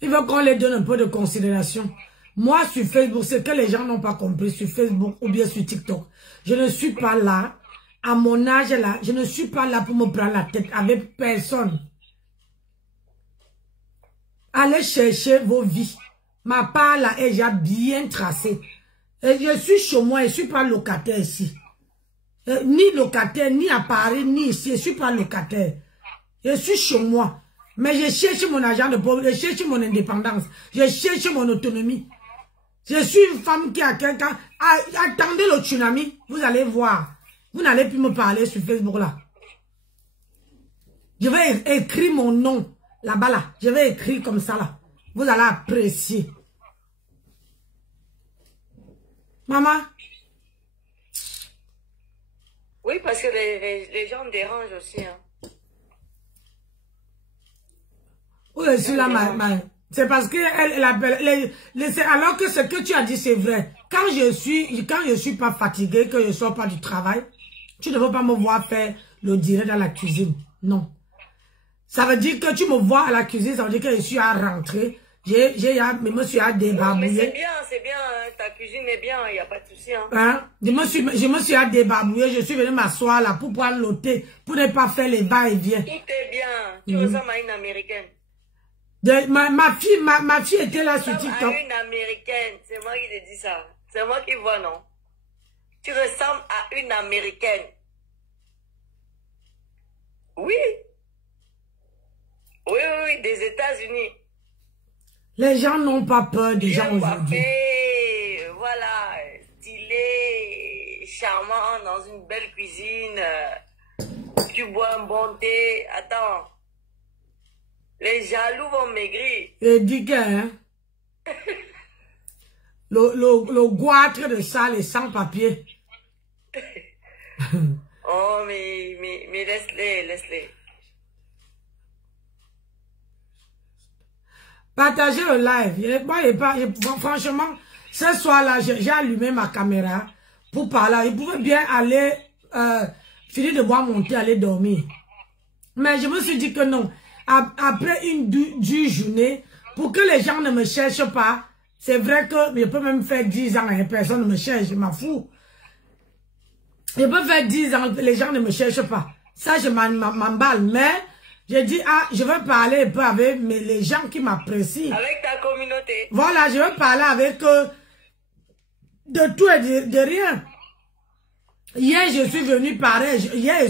Ils veulent qu'on les donne un peu de considération. Moi, sur Facebook, c'est que les gens n'ont pas compris, sur Facebook ou bien sur TikTok. Je ne suis pas là, à mon âge là, je ne suis pas là pour me prendre la tête avec personne. Allez chercher vos vies. Ma part là est déjà bien tracée. Et je suis chez moi, je ne suis pas locataire ici. Ni locataire, ni à Paris, ni ici, je ne suis pas locataire. Je suis chez moi. Mais je cherche mon argent de pauvre, je cherche mon indépendance, je cherche mon autonomie. Je suis une femme qui a quelqu'un. Attendez le tsunami, vous allez voir. Vous n'allez plus me parler sur Facebook là. Je vais écrire mon nom là-bas là. Je vais écrire comme ça là. Vous allez apprécier. Maman? Oui, parce que les gens me dérangent aussi. Hein. Oui, je suis là, c'est parce que elle appelle. Alors que ce que tu as dit, c'est vrai. Quand je suis pas fatiguée, que je ne sors pas du travail, tu ne veux pas me voir faire le direct dans la cuisine. Non. Ça veut dire que tu me vois à la cuisine, ça veut dire que je suis à rentrer. Je me suis à débarbouiller. Mais c'est bien, hein, ta cuisine est bien, il n'y a pas de souci. Hein. Hein? Je me suis à débarbouiller, je suis venue m'asseoir là pour prendre le thé, pour ne pas faire les va-et-vient. Tout est bien, tu ressembles à une américaine. Ma fille était là sur TikTok. À une américaine, c'est moi qui te dis ça. C'est moi qui vois, non? Tu ressembles à une américaine. Oui. Oui, des États-Unis. Les gens n'ont pas peur des gens aujourd'hui. Voilà, stylé, charmant, dans une belle cuisine. Tu bois un bon thé. Attends. Les jaloux vont maigrir. Je dis que, hein, le goitre de ça, les sans-papiers. Oh, mais laisse-les. Partagez le live. Franchement, ce soir-là, j'ai allumé ma caméra pour parler. Il pouvait bien aller, finir de boire mon thé, aller dormir. Mais je me suis dit que non. Après une dure journée, pour que les gens ne me cherchent pas, c'est vrai que je peux même faire 10 ans et personne ne me cherche, je m'en fous. Je peux faire 10 ans, les gens ne me cherchent pas. Ça, je m'emballe. Mais, je dis, ah, je veux parler un peu avec les gens qui m'apprécient. Avec ta communauté. Voilà, je veux parler avec eux de tout et de rien. Hier, je suis venu pareil. Hier,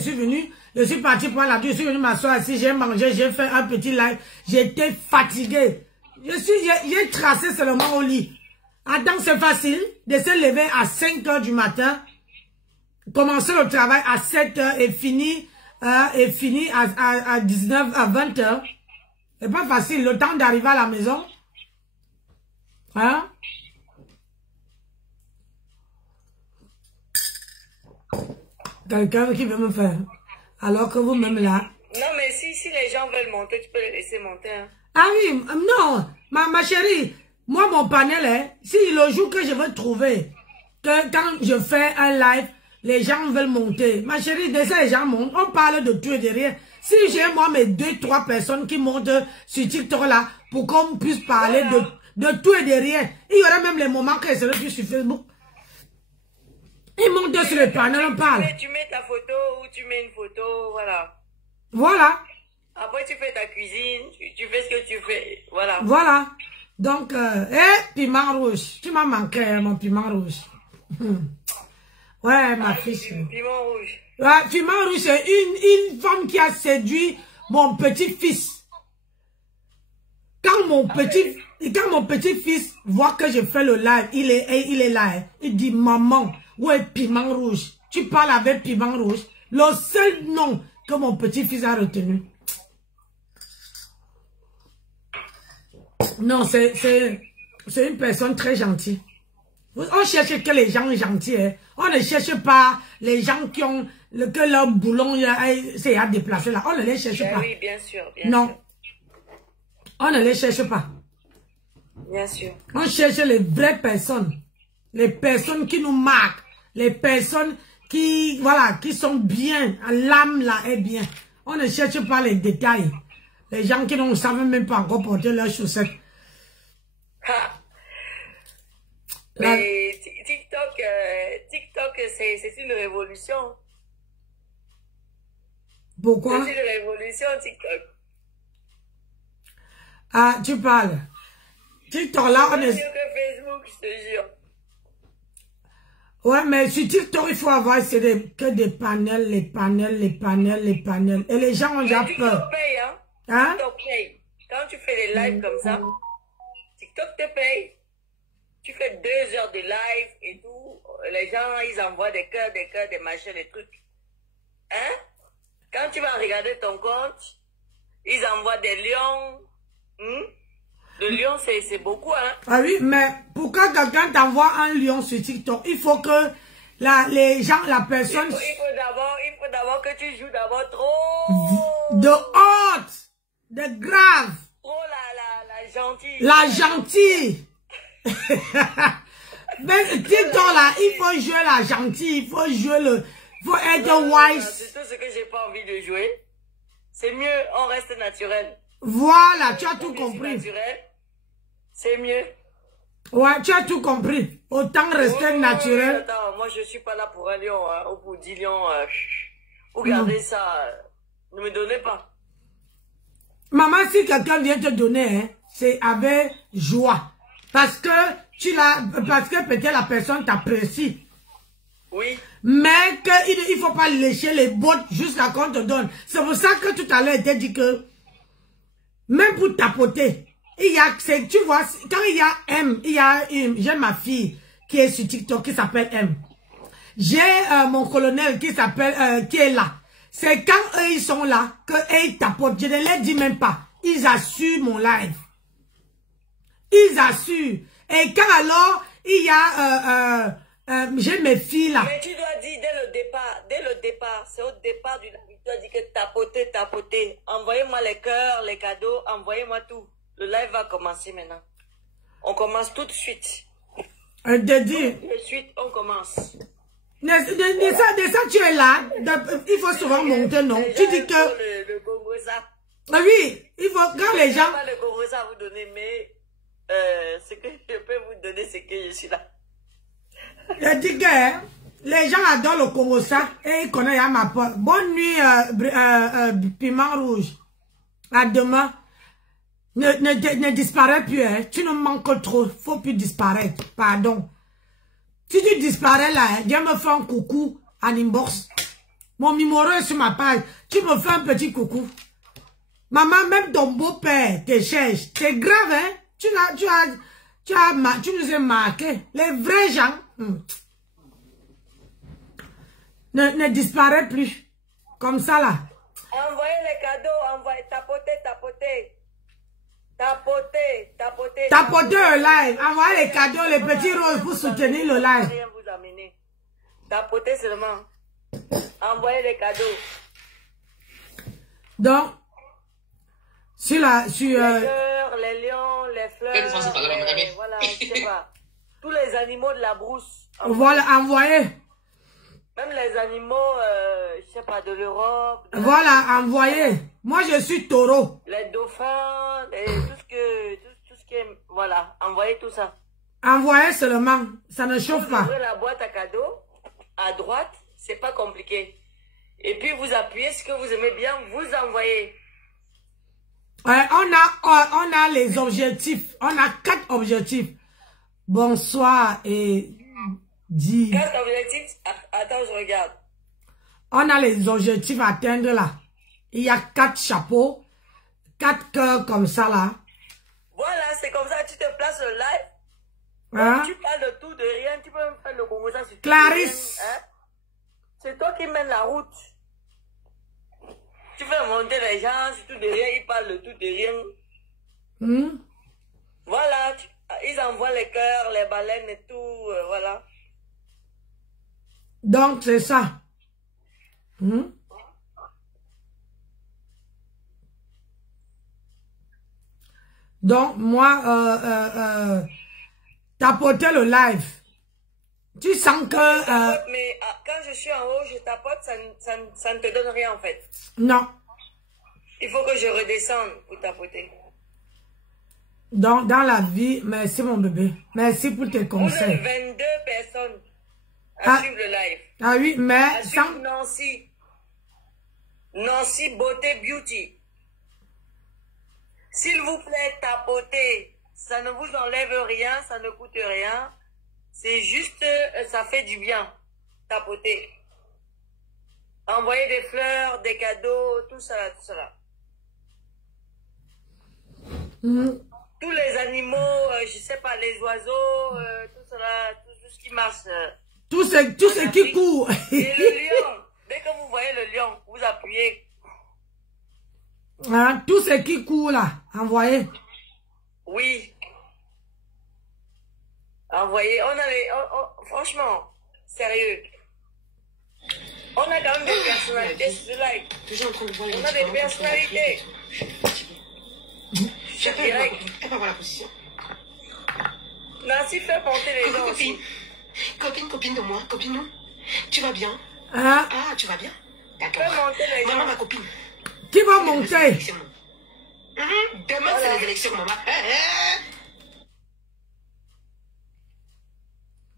je suis parti pour la douche, je suis venu m'asseoir ici, j'ai mangé, j'ai fait un petit live. J'étais fatigué. J'ai tracé seulement au lit. Attends, c'est facile de se lever à 5 h du matin, commencer le travail à 7 h et finir à 19 à 20 h. C'est pas facile, le temps d'arriver à la maison. Hein? Quelqu'un qui veut me faire. Alors que vous-même là. Non, mais si les gens veulent monter, tu peux les laisser monter. Hein. Ah oui, non, ma chérie, moi mon panel est, si le jour que je veux trouver, que quand je fais un live, les gens veulent monter. Ma chérie, déjà les gens montent, on parle de tout et de rien. Si j'ai moi mes 2-3 personnes qui montent sur TikTok là, pour qu'on puisse parler de tout et de rien, il y aura même les moments que je serai plus sur Facebook. Ils montent sur le panel, on parle. Tu mets ta photo ou tu mets une photo, voilà. Voilà. Après, tu fais ta cuisine, tu fais ce que tu fais, voilà. Voilà. Donc, piment rouge. Tu m'as manqué, mon piment rouge. Ouais, ma fille. Piment rouge. Ouais, piment rouge, c'est une femme qui a séduit mon petit-fils. Quand mon petit-fils voit que je fais le live, il est là. Hein. Il dit, maman, où est piment rouge? Tu parles avec piment rouge. Le seul nom que mon petit-fils a retenu. Non, c'est une personne très gentille. On cherche que les gens gentils. Hein. On ne cherche pas les gens qui ont que leur boulon c'est à déplacer là. On ne les cherche pas. Oui, bien sûr. Non. On ne les cherche pas. Bien sûr. On cherche les vraies personnes. Les personnes qui nous marquent. Les personnes qui, voilà, qui sont bien. L'âme là est bien. On ne cherche pas les détails. Les gens qui ne savent même pas encore porter leurs chaussettes. Mais TikTok, c'est une révolution. Pourquoi? C'est une révolution, TikTok. Ah, tu parles. TikTok là, on est... C'est mieux que Facebook, je te jure. Ouais, mais sur TikTok, il faut avoir que des panels, les panels. Et les gens ont déjà peur. TikTok paye, hein? Hein? TikTok paye. Quand tu fais des lives comme ça, TikTok te paye. Tu fais 2 heures de live et tout. Les gens, ils envoient des cœurs, des machins, des trucs. Hein? Quand tu vas regarder ton compte, ils envoient des lions. Le lion, c'est beaucoup, hein? Ah oui, mais pourquoi quelqu'un t'envoie un lion sur TikTok? Il faut que les gens, la personne... Il faut d'abord que tu joues d'abord trop... De haute, de grave. Trop la gentille. La gentille. Mais TikTok là, il faut jouer la gentille, il faut jouer il faut être wise. C'est tout ce que j'ai pas envie de jouer. C'est mieux, on reste naturel. Voilà, tu as tout compris. C'est mieux. Ouais, tu as tout compris. Autant rester naturel. Attends, moi je suis pas là pour un lion, hein, ou pour 10 lions. Vous gardez ça. Ne me donnez pas. Maman, si quelqu'un vient te donner, hein, c'est avec joie. Parce que peut-être la personne t'apprécie. Oui. Mais il faut pas lécher les bottes jusqu'à qu'on te donne. C'est pour ça que tout à l'heure, il t'a dit que même pour tapoter, tu vois, quand il y a M, j'ai ma fille qui est sur TikTok qui s'appelle M. J'ai mon colonel qui est là. C'est quand eux ils sont là que ils tapotent. Je ne les dis même pas. Ils assurent mon live. Ils assurent. Et quand alors il y a j'ai mes filles là. Mais tu dois dire dès le départ, c'est au départ du live. Tu dois dire que tapoter. Envoyez-moi les cœurs, les cadeaux, envoyez-moi tout. Le live va commencer maintenant. On commence tout de suite. Tout de suite, on commence. De ça, tu es là. Il faut souvent monter, non? Tu dis que... Le Congo, ça. Oui, il faut... Quand les gens... Je n'ai pas le Congo, ça à vous donner, mais... ce que je peux vous donner, c'est que je suis là. Je dis que... Les gens adorent le Congo ça et ils connaissent à ma porte. Bonne nuit, piment rouge. À demain. Ne disparaît plus, hein. Tu nous manques trop. Faut plus disparaître. Pardon. Si tu disparais là, hein, viens me faire un coucou en inbox. Mon numéro est sur ma page. Tu me fais un petit coucou. Maman, même ton beau-père te cherche. C'est grave, hein. Tu nous as marqué. Les vrais gens. Ne disparaît plus. Comme ça, là. Envoyez les cadeaux, envoyez, tapotez. Tapotez le live. Envoyez les cadeaux, les petits roses pour soutenir le live. Rien vous amener. Tapotez seulement. Envoyez les cadeaux. Donc, sur la... les cœurs, les lions, les fleurs, voilà, je sais pas. Tous les animaux de la brousse. Voilà, envoyez. Même les animaux, je sais pas, de l'Europe. Voilà, envoyez. Moi, je suis taureau. Les dauphins, et tout ce qui est... Voilà, envoyez tout ça. Envoyez seulement. Ça ne chauffe pas. Vous ouvrez la boîte à cadeaux, à droite, c'est pas compliqué. Et puis, vous appuyez ce que vous aimez bien, vous envoyez. On a les objectifs. On a 4 objectifs. Bonsoir et... 4 objectifs. Attends, je regarde. On a les objectifs à atteindre là. Il y a 4 chapeaux, 4 cœurs comme ça là. Voilà, c'est comme ça, tu te places le live. Hein? Tu parles de tout, de rien. Tu peux même faire le Congo ça sur Clarisse. Hein? C'est toi qui mènes la route. Tu fais monter les gens, surtout de rien, ils parlent de tout, de rien. Voilà, ils envoient les cœurs, les baleines et tout, voilà. Donc, c'est ça. Donc, moi, tapoter le live. Tu sens que... Mais quand je suis en haut, je tapote, ça ne te donne rien en fait. Non. Il faut que je redescende pour tapoter. Donc, dans la vie, merci mon bébé. Merci pour tes conseils. Vous êtes 22 personnes à suivre le live. Ah oui, mais... À suivre Nancy. Nancy Beauté Beauty. S'il vous plaît, tapotez. Ça ne vous enlève rien, ça ne coûte rien. C'est juste, ça fait du bien. Tapotez. Envoyez des fleurs, des cadeaux, tout ça là, tout ça là. Tous les animaux, je sais pas, les oiseaux, tout ça là, tout ce qui marche. Tout ce qui court. Et le lion. Dès que vous voyez le lion, vous appuyez. Hein, tout ce qui court là, envoyez. Oui. Envoyez. On a les... franchement, sérieux. On a quand même des personnalités sur ce live. On a des personnalités. Direct. Elle va voir la position. Nancy fait monter les gens aussi. Copine de moi, copine nous. Tu vas bien? Hein? Ah, tu vas bien? D'accord. Fait monter les gens. Maman, ma copine. Qui va monter? Demain, c'est les élections, maman.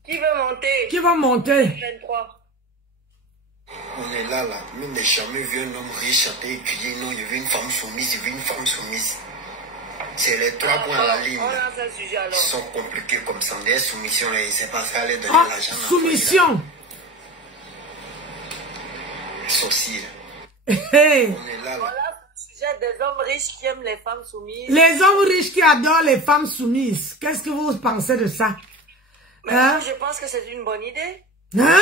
Qui veut monter? Qui va monter? 23. On est là, mais n'ai jamais vu un homme riche chanter et crier non, il veut une femme soumise, il veut une femme soumise. C'est les 3 points à la ligne. On lance un sujet alors. Ils sont compliqués comme ça. Des soumissions, là, il ne sait pas faire les donner Ah, l'argent. soumission. Sorcier. Hey. On est là. Voilà le sujet des hommes riches qui aiment les femmes soumises. Les hommes riches qui adorent les femmes soumises. Qu'est-ce que vous pensez de ça? Mais Hein? moi, je pense que c'est une bonne idée. Hein?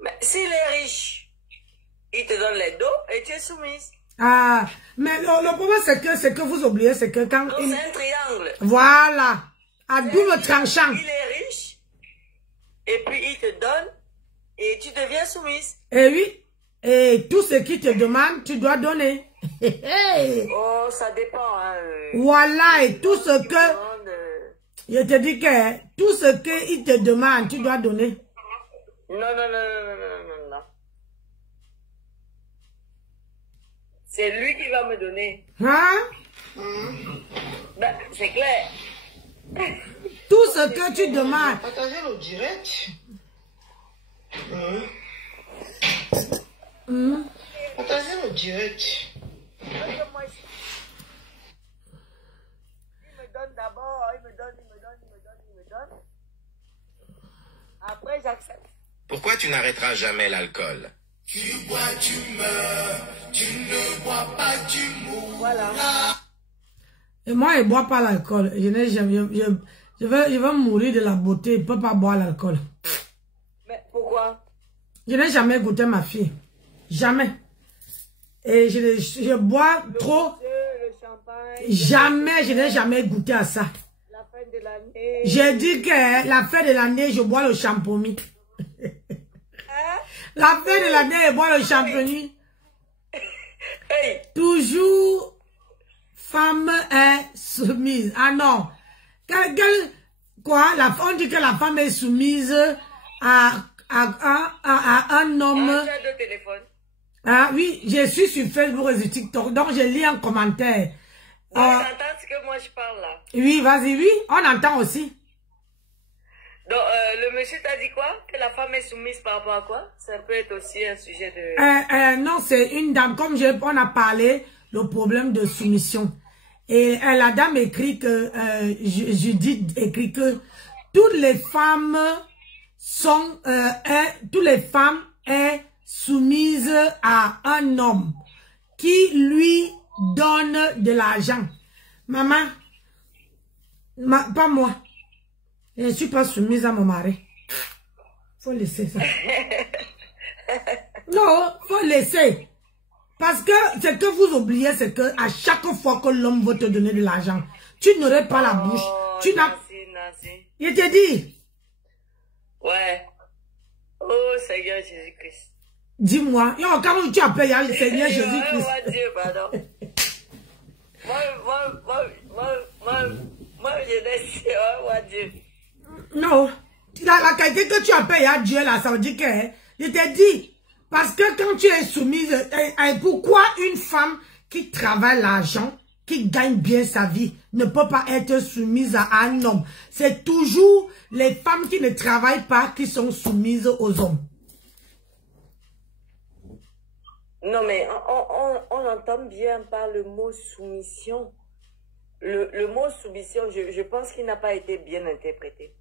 Mais s'il est riche, il te donne les dos et tu es soumise. Ah, mais le problème c'est que vous oubliez, c'est que quand... Donc c'est un triangle. Voilà. À double tranchant. Il est riche et puis il te donne et tu deviens soumise. Et oui. Et tout ce qu'il te demande, tu dois donner. Oh, ça dépend. Hein. Voilà. Et tout ce que... Je te dis que tout ce qu'il te demande, tu dois donner. Non. C'est lui qui va me donner. Hein? Ben, c'est clair. Tout ce que tu demandes. Partagez le direct. Attention au direct. Moi, il me donne d'abord, il me donne. Après, j'accepte. Pourquoi tu n'arrêteras jamais l'alcool? Tu bois, tu meurs. Tu ne bois pas, tu mourras. Voilà. Et moi, je ne bois pas l'alcool. Je veux mourir de la beauté. Je ne peux pas boire l'alcool. Mais pourquoi? Je n'ai jamais goûté ma fille. Jamais. Et je bois trop. Le champagne. Jamais, je n'ai jamais goûté à ça. La fin de l'année. J'ai dit que la fin de l'année, je bois le champomis. Hein? La fin de l'année, je bois le champomis. Hey. Toujours, femme est soumise. Ah non. Quoi? On dit que la femme est soumise à un homme. Tu as deux téléphones. Ah oui, je suis sur Facebook et sur TikTok, donc je lis un commentaire. On entend ce que moi je parle là. Oui, vas-y, oui, on entend aussi. Donc, le monsieur t'a dit quoi? Que la femme est soumise par rapport à quoi? Ça peut être aussi un sujet de... Non, c'est une dame, comme on a parlé, le problème de soumission. Et la dame écrit que, Judith écrit que toutes les femmes sont, toutes les femmes sont soumises à un homme qui lui donne de l'argent. Maman, pas moi. Je ne suis pas soumise à mon mari. Faut laisser ça. Non, faut laisser. Parce que ce que vous oubliez, c'est que à chaque fois que l'homme veut te donner de l'argent, tu n'aurais pas la bouche. Tu n'as... Nancy. Je te dis. Ouais. Oh Seigneur Jésus-Christ. Dis-moi. Quand tu appelles le Seigneur Jésus-Christ. Moi, Dieu, pardon. Moi, je laisse. Moi, Dieu. Non. La qualité que tu appelles à Dieu, là, ça veut dire que... Je te dis. Parce que quand tu es soumise... pourquoi une femme qui travaille l'argent, qui gagne bien sa vie, ne peut pas être soumise à un homme? C'est toujours les femmes qui ne travaillent pas qui sont soumises aux hommes. Non, mais on entend bien par le mot soumission. Le mot soumission, je pense qu'il n'a pas été bien interprété.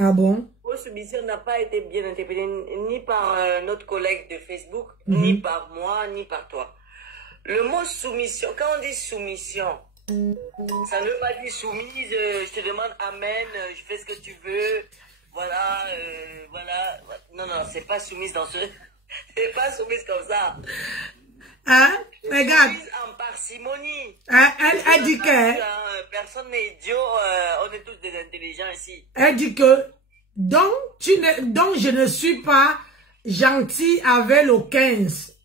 Ah bon? Le mot soumission n'a pas été bien interprété ni par notre collègue de Facebook, ni par moi, ni par toi. Le mot soumission, quand on dit soumission, ça ne veut pas dire soumise, je te demande amen, je fais ce que tu veux, voilà, voilà. Non, non, c'est pas soumise dans ce... C'est pas soumise comme ça. Hein? Regarde. Soumise en parcimonie. Elle dit que... Personne n'est idiot, on est tous des intelligents ici. Elle dit que... Donc je ne suis pas gentil avec le 15.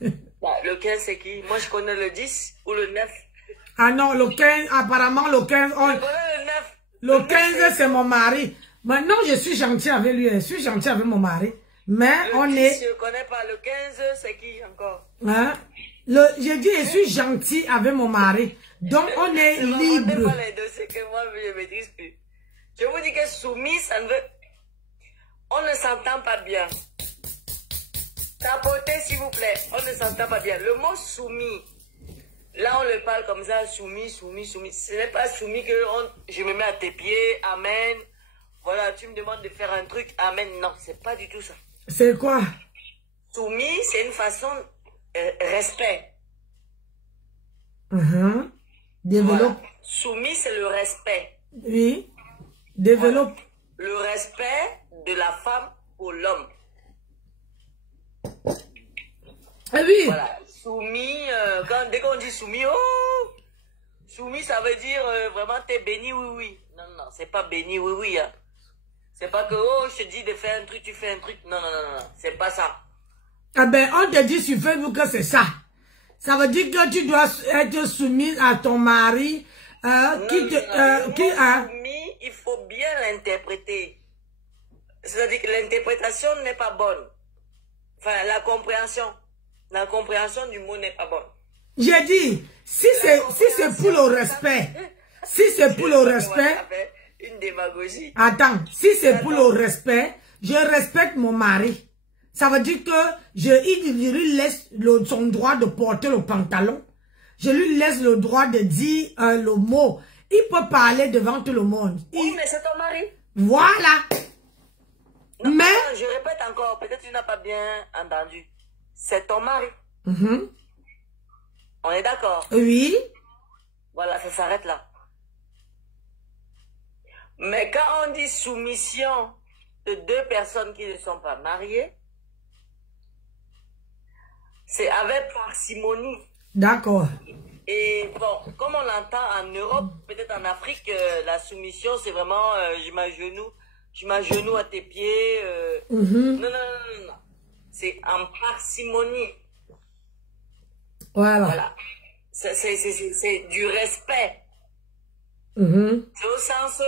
Le 15 c'est qui? Moi je connais le 10 ou le 9. Ah non, le 15, apparemment le 15... Je connais le 9. Le 15 c'est mon mari. Maintenant je suis gentil avec lui, je suis gentil avec mon mari. Mais on 10, est... je connais pas. Le 15 c'est qui encore? Hein? J'ai dit je suis gentil avec mon mari. Donc on est libre. Ne pas les dossiers que moi je ne maîtrise plus. Je vous dis que soumis, ça ne veut... On ne s'entend pas bien. Tapotez s'il vous plaît. On ne s'entend pas bien. Le mot soumis, là on le parle comme ça, soumis, soumis, soumis. Ce n'est pas soumis que je me mets à tes pieds, amen. Voilà, tu me demandes de faire un truc, amen. Non, c'est pas du tout ça. C'est quoi? Soumis, c'est une façon respect. Développe. Voilà. Soumis, c'est le respect. Oui. Développe. Voilà. Le respect de la femme pour l'homme. Ah oui. Voilà. Soumis, dès qu'on dit soumis, oh, soumis, ça veut dire vraiment t'es béni, oui, oui. Non, non, c'est pas béni, oui, oui. Hein. C'est pas que, oh, je te dis de faire un truc, tu fais un truc. Non, non, non, non, c'est pas ça. Ah ben, on te dit sur Facebook que c'est ça. Ça veut dire que tu dois être soumise à ton mari soumis, il faut bien l'interpréter. C'est-à-dire que l'interprétation n'est pas bonne. Enfin, la compréhension du mot n'est pas bonne. J'ai dit, si c'est pour le respect, si c'est pour le respect, une démagogie. attends, si c'est pour le respect, je respecte mon mari. Ça veut dire que il lui laisse son droit de porter le pantalon. Je lui laisse le droit de dire le mot. Il peut parler devant tout le monde. Oui, mais c'est ton mari. Voilà. Non, mais... non, je répète encore, peut-être tu n'as pas bien entendu. C'est ton mari. On est d'accord? Oui. Voilà, ça s'arrête là. Mais quand on dit soumission de deux personnes qui ne sont pas mariées, c'est avec parcimonie. D'accord. Et bon, comme on l'entend en Europe, peut-être en Afrique, la soumission, c'est vraiment je m'agenouille à tes pieds. Non. C'est en parcimonie. Voilà. C'est du respect. C'est au sens,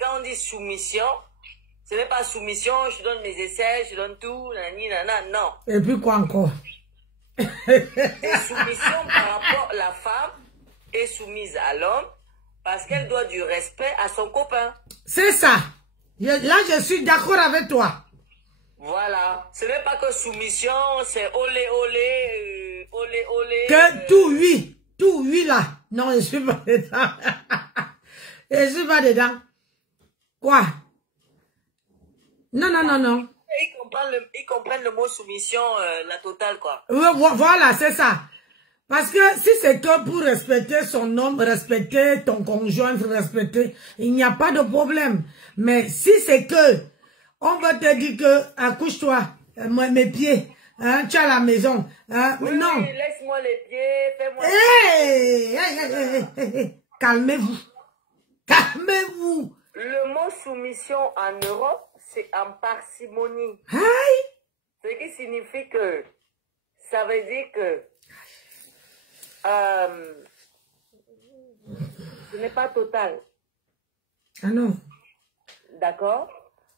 quand on dit soumission, ce n'est pas soumission, je te donne mes essais, je te donne tout, non. Et puis quoi encore? C'est soumission par rapport à la femme est soumise à l'homme parce qu'elle doit du respect à son copain. C'est ça. Là, je suis d'accord avec toi. Voilà. Ce n'est pas que soumission, c'est olé. Que tout oui là. Non, je suis pas dedans. Je suis pas dedans. Quoi? Non. Ils comprennent le mot soumission, la totale, quoi. Voilà, c'est ça. Parce que si c'est que pour respecter son homme, respecter ton conjoint, respecter, il n'y a pas de problème. Mais si c'est que, on va te dire que, accouche-toi, mes pieds, hein, tu as la maison, hein, oui, non. Oui, laisse-moi les pieds, fais-moi... Hey, calmez-vous. Calmez-vous. Le mot soumission en Europe, c'est en parcimonie. Aïe. Ce qui signifie que, ça veut dire que, ce n'est pas total. Ah non. D'accord?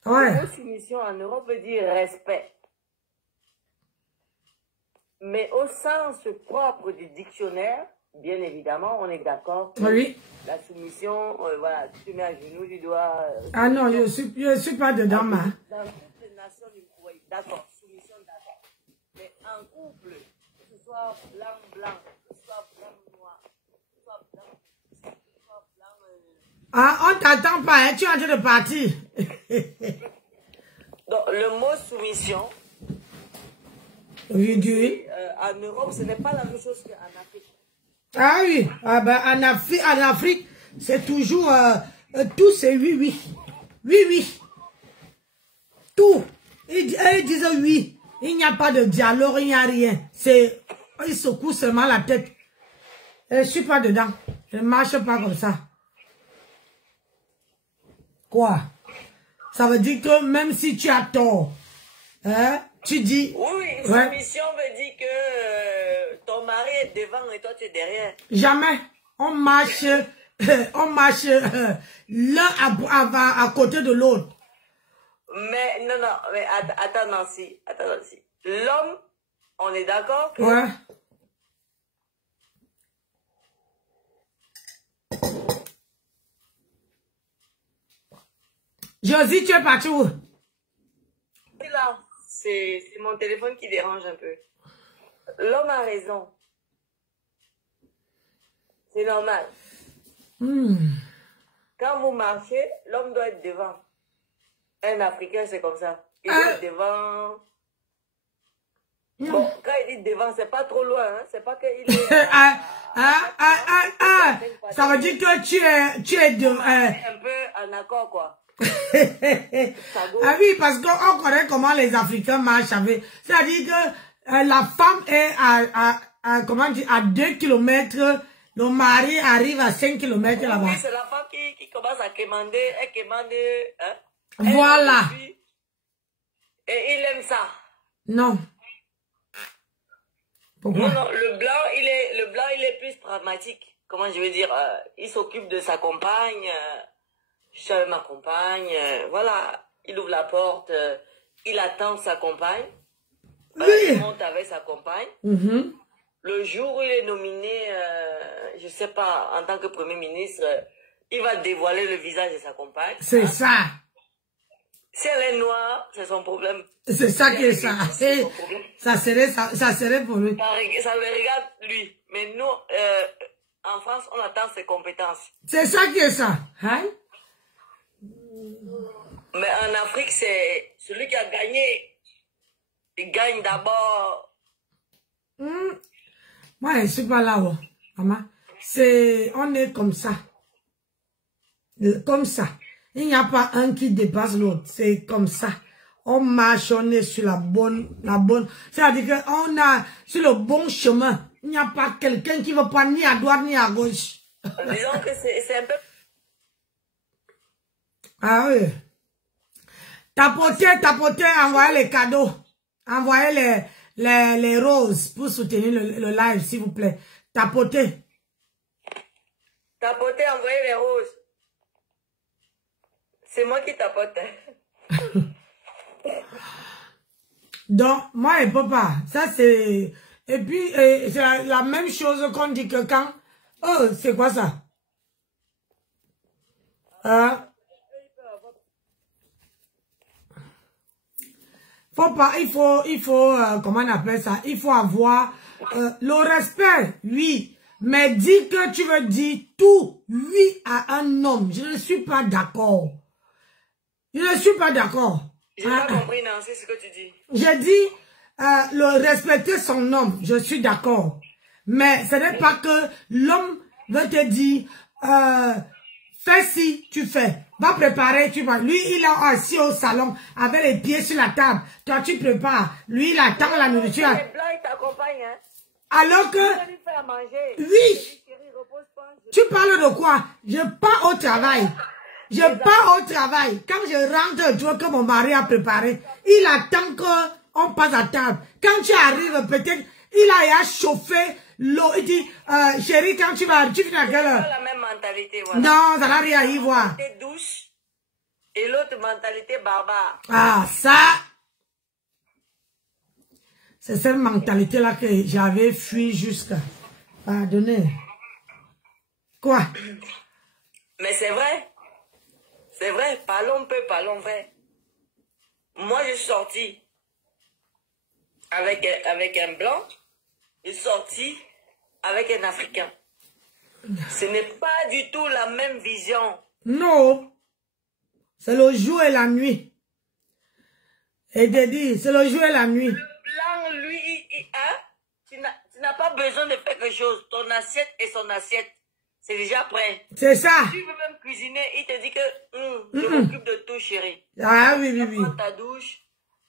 Ouais. Le mot soumission en Europe veut dire respect. Mais au sens propre du dictionnaire, bien évidemment, on est d'accord. Oui. La soumission, voilà, tu te mets à genoux, tu dois... ah non, je suis pas dedans, ma. Dans toutes les nations du foyer, d'accord, soumission, d'accord. Mais en couple, que ce soit blanc, que ce soit blanc, noir, que ce soit blanc, Ah, on t'attend pas, hein, tu es en train de partir. Donc, le mot soumission, oui. En Europe, ce n'est pas la même chose qu'en Afrique. Ah oui, ah ben, en Afrique, c'est toujours, tout c'est oui. Tout. Ils disent oui. Il n'y a pas de dialogue, il n'y a rien. Ils secouent seulement la tête. Je ne suis pas dedans. Je ne marche pas comme ça. Quoi? Ça veut dire que même si tu as tort, hein, tu dis... Oui, une soumission veut dire que ton mari est devant et toi tu es derrière. Jamais. On marche l'un à côté de l'autre. Mais non, mais attends Nancy. L'homme, on est d'accord que... Ouais. Josie, tu es parti où? Là, c'est mon téléphone qui dérange un peu. L'homme a raison. C'est normal. Quand vous marchez, l'homme doit être devant. Un Africain, c'est comme ça. Il doit être devant. Bon, quand il dit devant, c'est pas trop loin. Hein? C'est pas qu'il est... Ça veut dire que tu es de... un peu en accord, quoi. Ah oui, parce qu'on connaît comment les Africains marchent avec. C'est-à-dire que la femme est comment dire, à 2 km, le mari arrive à 5 km là-bas. Oui, c'est la femme qui commence à quémander, elle quémande, hein? Voilà. Et il aime ça. Non. Pourquoi? Non, le blanc, il est plus pragmatique. Comment je veux dire, il s'occupe de sa compagne. Je suis avec ma compagne, voilà, il ouvre la porte, il attend sa compagne, il monte avec sa compagne. Le jour où il est nominé, je sais pas, en tant que Premier ministre, il va dévoiler le visage de sa compagne. C'est ça. Si elle est noire, c'est son problème. C'est ça qui est ça. Et ça serait pour lui. Ça le regarde lui. Mais nous, en France, on attend ses compétences. C'est ça qui est ça. Hein? Mais en Afrique, c'est celui qui a gagné. Il gagne d'abord. Moi, je ne suis pas là, maman. On est comme ça. Comme ça. Il n'y a pas un qui dépasse l'autre. C'est comme ça. On marche, on est sur la bonne. C'est-à-dire qu'on a sur le bon chemin. Il n'y a pas quelqu'un qui ne va pas ni à droite ni à gauche. Disons que c'est un peu... Ah oui. Tapoter, envoyez les cadeaux. Envoyez les roses pour soutenir le live, s'il vous plaît. Tapoter. Tapoter, envoyez les roses. C'est moi qui tapote. Donc, moi et papa, ça c'est... Et puis, c'est la même chose qu'on dit que quand... Oh, c'est quoi ça? Faut pas, il faut comment on appelle ça? Il faut avoir le respect, oui. Mais dis que tu veux dire tout, oui, à un homme. Je ne suis pas d'accord. Je ne suis pas d'accord. Je n'ai pas compris, non, c'est ce que tu dis. J'ai dit, le respecter son homme, je suis d'accord. Mais ce n'est pas que l'homme veut te dire, fais si tu fais. Va préparer, tu vas. Lui, il est assis au salon avec les pieds sur la table. Toi, tu prépares. Lui, il attend la nourriture. Les blancs, ils t'accompagnent, hein. Alors que... lui faire manger. Oui. Tu parles de quoi? Je pars au travail. Je pars au travail. Quand je rentre, je vois que mon mari a préparé. Il attend qu'on passe à table. Quand tu arrives, peut-être, il a chauffé l'eau. Il dit, chérie, quand tu vas, tu finis à quelle heure? C'est pas la même mentalité, voilà. Non, ça n'a rien à y voir. Mentalité douce et l'autre mentalité barbare. Ah, ça. C'est cette mentalité-là que j'avais fui jusqu'à... Pardonnez. Quoi? Mais c'est vrai. C'est vrai. Parlons peu, parlons vrai. Moi, je suis sorti avec un blanc. Je suis sorti avec un Africain. Ce n'est pas du tout la même vision. Non. C'est le jour et la nuit. Et de dire, c'est le jour et la nuit. Le blanc, lui, hein? Tu n'as pas besoin de faire quelque chose. Ton assiette et son assiette, c'est déjà prêt. C'est ça. Tu veux même cuisiner, il te dit que je m'occupe de tout, chérie. Ah oui, oui, oui. Prends ta douche,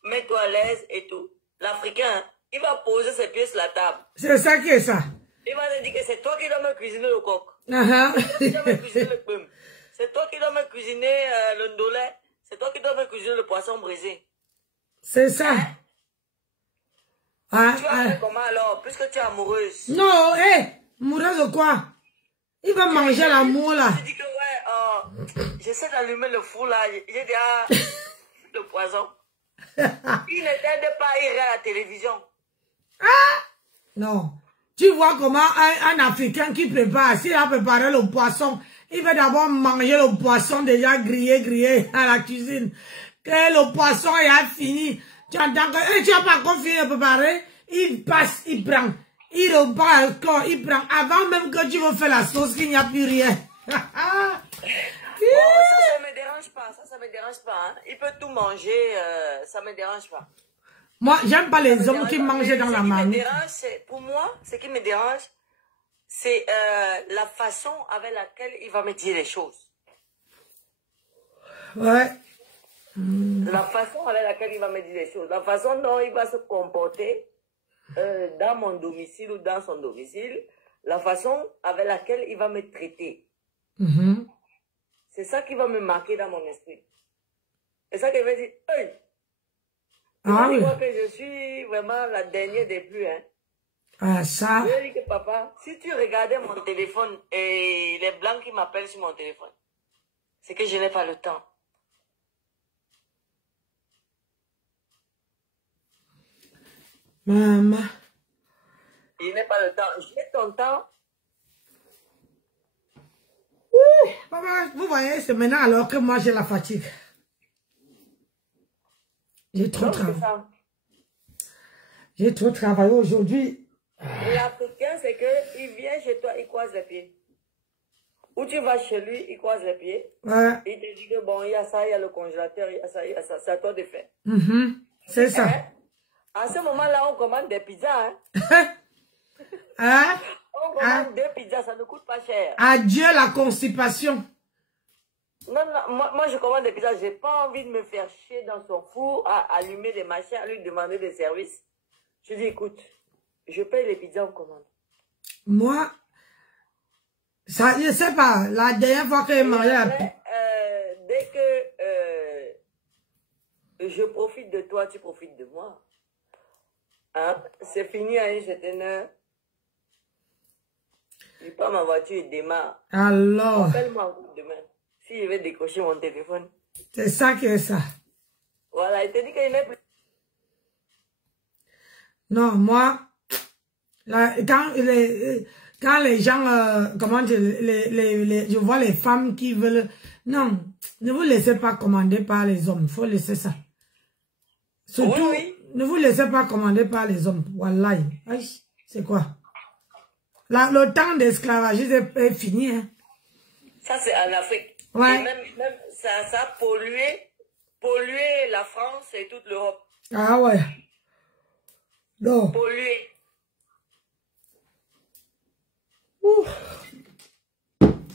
mets-toi à l'aise et tout. L'Africain, il va poser ses pieds sur la table. C'est ça qui est ça. Il va te dire que c'est toi qui dois me cuisiner le coq. Uh-huh. C'est toi qui dois me cuisiner le pomme. C'est toi qui dois me cuisiner le ndolé. C'est toi qui dois me cuisiner le poisson brisé. C'est ça. Tu vas faire comment alors, puisque tu es amoureuse? Non, amoureuse de quoi? Il va manger l'amour là. Je dis que ouais, j'essaie d'allumer le four là. J'ai déjà le poisson. Il n'était pas, il regarde la télévision. Ah! Non. Tu vois comment un Africain qui prépare, s'il a préparé le poisson, il va d'abord manger le poisson déjà grillé à la cuisine. Que le poisson est fini. Tu entends que tu n'as pas encore fini de préparer, il passe, il prend. Il repart encore, il prend. Avant même que tu veux faire la sauce, qu'il n'y a plus rien. Bon, ça me dérange pas. Ça me dérange pas. Hein. Il peut tout manger, ça me dérange pas. Moi, j'aime pas les hommes qui mangent dans la marmite. Pour moi, ce qui me dérange, c'est la façon avec laquelle il va me dire les choses. Ouais. La façon avec laquelle il va me dire les choses. La façon dont il va se comporter dans mon domicile ou dans son domicile. La façon avec laquelle il va me traiter. C'est ça qui va me marquer dans mon esprit. C'est ça qui va dire, hey! Ah oui. Je crois que je suis vraiment la dernière des plus, hein. Ah, ça. Je dis que papa, si tu regardais mon téléphone et les blancs qui m'appellent sur mon téléphone, c'est que je n'ai pas le temps. Maman. Je n'ai pas le temps. J'ai ton temps. Papa, vous voyez, c'est maintenant alors que moi j'ai la fatigue. J'ai trop Donc, c'est travaillé. ça. J'ai trop travaillé aujourd'hui. L'Africain, c'est qu'il vient chez toi, il croise les pieds. Ou tu vas chez lui, il croise les pieds. Ouais. Il te dit que bon, il y a ça, il y a le congélateur, il y a ça, il y a ça. C'est à toi de faire. C'est ça. Hein? À ce moment-là, on commande des pizzas. Hein? Hein? On commande 2 pizzas, ça ne coûte pas cher. Adieu la constipation. Non, non, moi je commande des pizzas. J'ai pas envie de me faire chier dans son four à allumer des machins, à lui demander des services. Je dis, écoute, je paye les pizzas en commande. Moi, ça, je sais pas, la dernière fois que j'ai mangé dès que je profite de toi, tu profites de moi. Hein? C'est fini à une certaine heure. Je prends ma voiture et démarre. Alors, Appelle-moi demain. Si je vais décrocher mon téléphone. c'est ça qui est ça. Voilà, il te dit qu'il n'est plus. Non, moi, là, quand les gens, comment dire, je vois les femmes qui veulent, non, ne vous laissez pas commander par les hommes, il faut laisser ça. Surtout, Oui. ne vous laissez pas commander par les hommes, wallahi. Aïe, c'est quoi? Là, le temps d'esclavagisme est fini, hein. Ça, c'est en Afrique. Ouais. Et même ça a pollué la France et toute l'Europe. Ah ouais. Non. Pollué.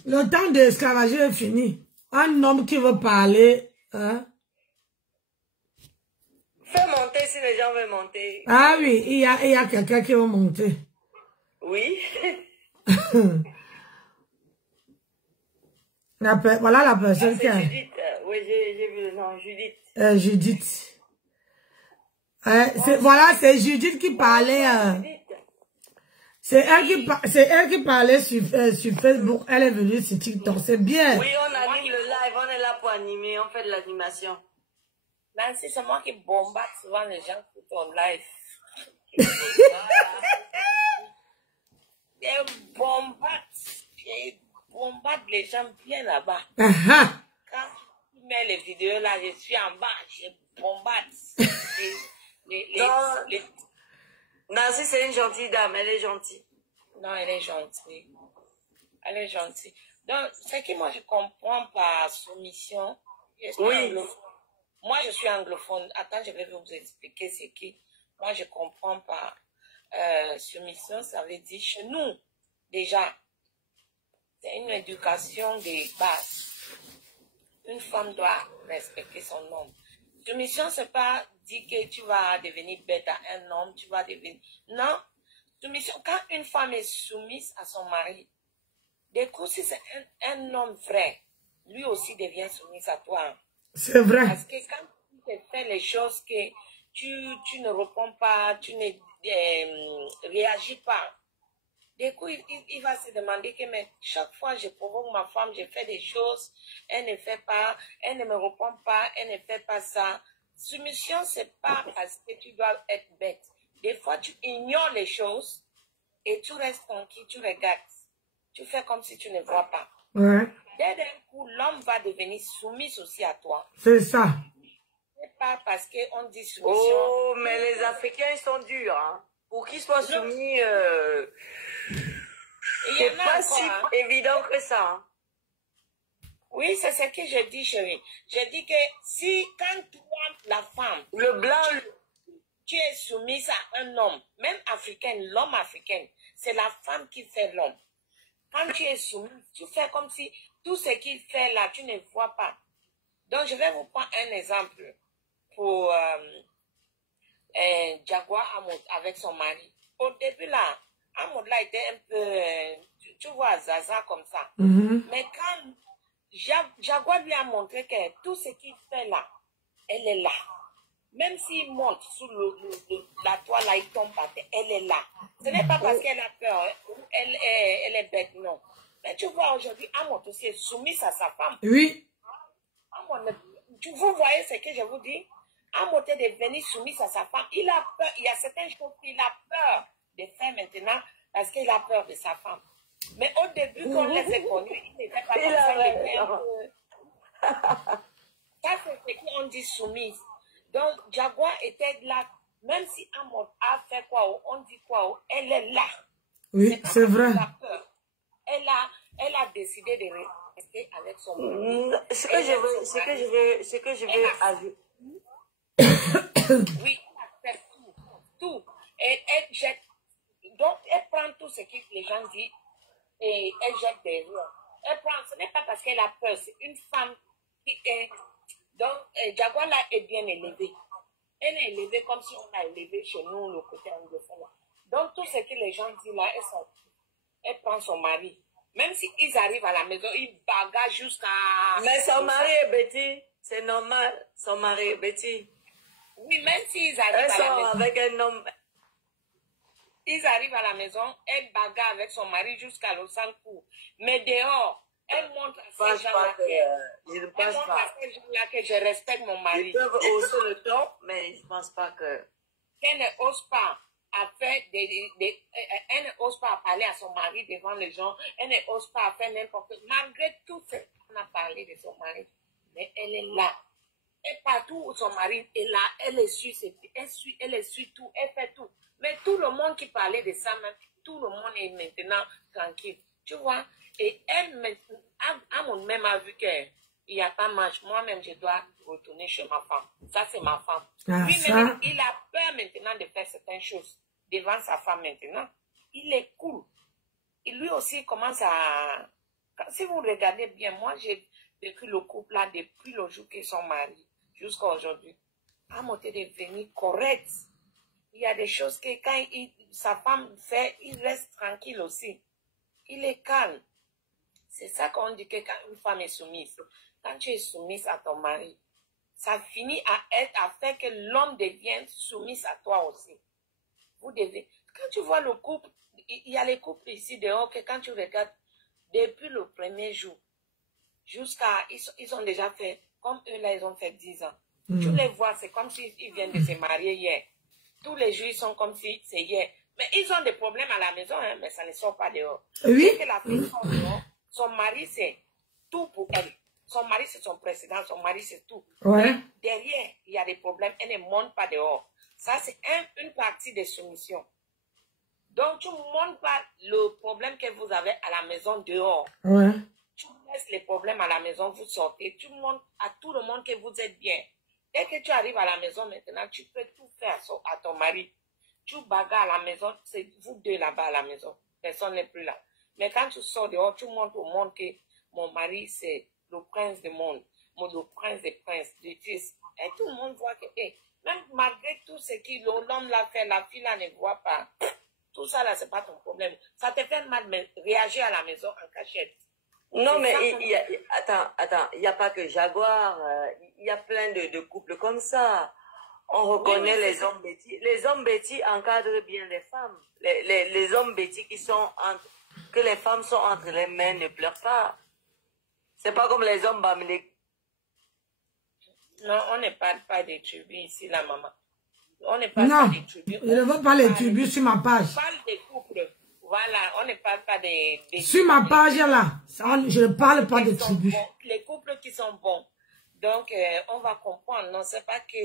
Le temps d'esclavagisme est fini. Un homme qui veut parler, hein? Fais monter si les gens veulent monter. Ah oui, il y a quelqu'un qui va monter. Oui. Voilà la personne qui C'est a... Judith. Oui, j'ai vu le nom, Judith. Judith. Voilà, c'est Judith qui parlait. Judith. C'est elle qui parlait sur Facebook. Elle est venue sur TikTok. C'est bien. Oui, on anime le live, on est là pour animer, on fait de l'animation. Nancy, c'est moi qui bombarde souvent les gens sur ton live. Je bombarde les gens bien là-bas. Quand tu mets les vidéos là, je suis en bas, je bombarde. Nancy, c'est une gentille dame, elle est gentille. Non, elle est gentille. Elle est gentille. Donc, ce que moi je comprends par soumission, Oui. Moi, je suis anglophone. Attends, je vais vous expliquer ce qui. Moi, je comprends par soumission. Ça veut dire chez nous, déjà, c'est une éducation de base. Une femme doit respecter son homme. Soumission, c'est pas dire que tu vas devenir bête à un homme, tu vas devenir. Non. Soumission, quand une femme est soumise à son mari, du coup, si c'est un homme vrai, lui aussi devient soumis à toi. C'est vrai. Parce que quand tu fais les choses que tu ne réponds pas, tu ne réagis pas, du coup, il va se demander que mais chaque fois je provoque ma femme, je fais des choses, elle ne fait pas, elle ne me répond pas, elle ne fait pas ça. Soumission, c'est pas parce que tu dois être bête. Des fois, tu ignores les choses et tu restes tranquille, tu regardes. Tu fais comme si tu ne vois pas. Ouais. Dès d'un coup, l'homme va devenir soumis aussi à toi. C'est ça. C'est pas parce qu'on dit soumission. Oh, mais les Africains, ils sont durs, hein. Pour qu'ils soient soumis, c'est pas si évident que ça. Hein. Oui, c'est ce que je dis, chérie. Je dis que si, quand toi, la femme, le blanc, tu es soumise à un homme, même africain, l'homme africain, c'est la femme qui fait l'homme. Quand tu es soumise, tu fais comme si tout ce qu'il fait là, tu ne vois pas. Donc, je vais vous prendre un exemple pour Jaguar Hamoud avec son mari. Au début là, Hamoud là était un peu, tu vois, Zaza comme ça. Mais quand Jaguar lui a montré que tout ce qu'il fait là, elle est là. Même s'il monte sous la toile là, il tombe par terre, elle est là. Ce n'est pas parce qu'elle a peur, hein, elle est bête, non. Mais tu vois, aujourd'hui, Hamoud aussi est soumise à sa femme. Oui. Vous voyez ce que je vous dis? Hamoud est devenu soumis à sa femme. Il a peur, il y a certaines choses qu'il a peur de faire maintenant parce qu'il a peur de sa femme. Mais au début, quand on les a connus, il n'était pas comme ça. Ça, c'est ce qu'on dit soumise. Donc, Jaguar était là. Même si Amon a fait quoi, on dit quoi, elle est là. Oui, c'est vrai. Elle a peur. Elle a décidé de rester avec son mari. Ce que je veux ajouter. Oui, elle a fait tout. Elle jette. Donc, elle prend tout ce que les gens disent et elle jette derrière. Elle prend, ce n'est pas parce qu'elle a peur, c'est une femme qui est. Donc, Jaguar là est bien élevée. Elle est élevée comme si on a élevé chez nous le côté anglophone. Donc, tout ce que les gens disent là, elle prend son mari. Même s'ils arrivent à la maison, ils bagarrent jusqu'à... Mais son mari est bêti. C'est normal. Son mari est bêti. Oui, même s'ils arrivent à la maison... avec un homme... Ils arrivent à la maison, elle bagarre avec son mari jusqu'à l'au coup. Mais dehors, elle montre à ces gens-là que je respecte mon mari. Ils peuvent hausser le ton, mais je ne pense pas que... Qu'elle ne ose pas à faire elle ne ose pas à parler à son mari devant les gens, elle ne ose pas à faire n'importe quoi. Malgré tout ce qu'on a parlé de son mari, mais elle est là. Et partout où son mari est là, elle suit tout, elle fait tout. Mais tout le monde qui parlait de ça, même, tout le monde est maintenant tranquille. Tu vois? Et elle, même a vu qu'il n'y a pas match. Moi-même, je dois retourner chez ma femme. Ça, c'est ma femme. Lui-même, il a peur maintenant de faire certaines choses devant sa femme maintenant. Il est cool. Et lui aussi commence à... Si vous regardez bien, moi, j'ai vécu le couple là depuis le jour qu'ils sont mariés jusqu'à aujourd'hui. Amon est devenu correct. Il y a des choses que quand sa femme fait, il reste tranquille aussi. Il est calme. C'est ça qu'on dit que quand une femme est soumise, quand tu es soumise à ton mari, ça finit à faire que l'homme devienne soumis à toi aussi. Vous devez... Quand tu vois le couple, il y a les couples ici dehors que quand tu regardes, depuis le premier jour, jusqu'à... Ils ont déjà fait, comme eux là, ils ont fait 10 ans. Tu les vois, c'est comme s'ils viennent de se marier hier. Tous les jours, ils sont comme si c'est hier. Mais ils ont des problèmes à la maison, hein, mais ça ne sort pas dehors. Oui. Dès que la fille sort dehors, son mari, c'est tout pour elle. Son mari, c'est son président, son mari, c'est tout. Ouais. Derrière, il y a des problèmes, elle ne monte pas dehors. Ça, c'est une partie de soumission. Donc, tu ne montres pas le problème que vous avez à la maison dehors. Ouais. Tu laisses les problèmes à la maison, vous sortez. Tu montres à tout le monde que vous êtes bien. Dès que tu arrives à la maison maintenant, tu peux tout faire à ton mari. Tu bagarres à la maison, c'est vous deux là-bas à la maison. Personne n'est plus là. Mais quand tu sors dehors, tu montres au monde que mon mari, c'est le prince du monde. Le prince des princes, du fils. Et tout le monde voit que, même malgré tout ce que l'homme l'a fait, la fille là ne voit pas. Tout ça là, c'est pas ton problème. Ça te fait mal, mais réagir à la maison en cachette. Non, mais attends, il n'y a pas que Jaguar, il y a plein de couples comme ça. On reconnaît les hommes bêtis. Les hommes bêtis encadrent bien les femmes. Les hommes bêtis que les femmes sont entre les mains ne pleurent pas. C'est pas comme les hommes bamlés. Non, on ne parle pas des tribus ici, la maman. On ne parle pas des tribus. Je ne veux pas les tribus sur ma page. On parle des couples. Voilà, on ne parle pas des sur ma page là, je ne parle pas des tribus. Les couples qui sont bons. Donc, on va comprendre. Non, c'est pas que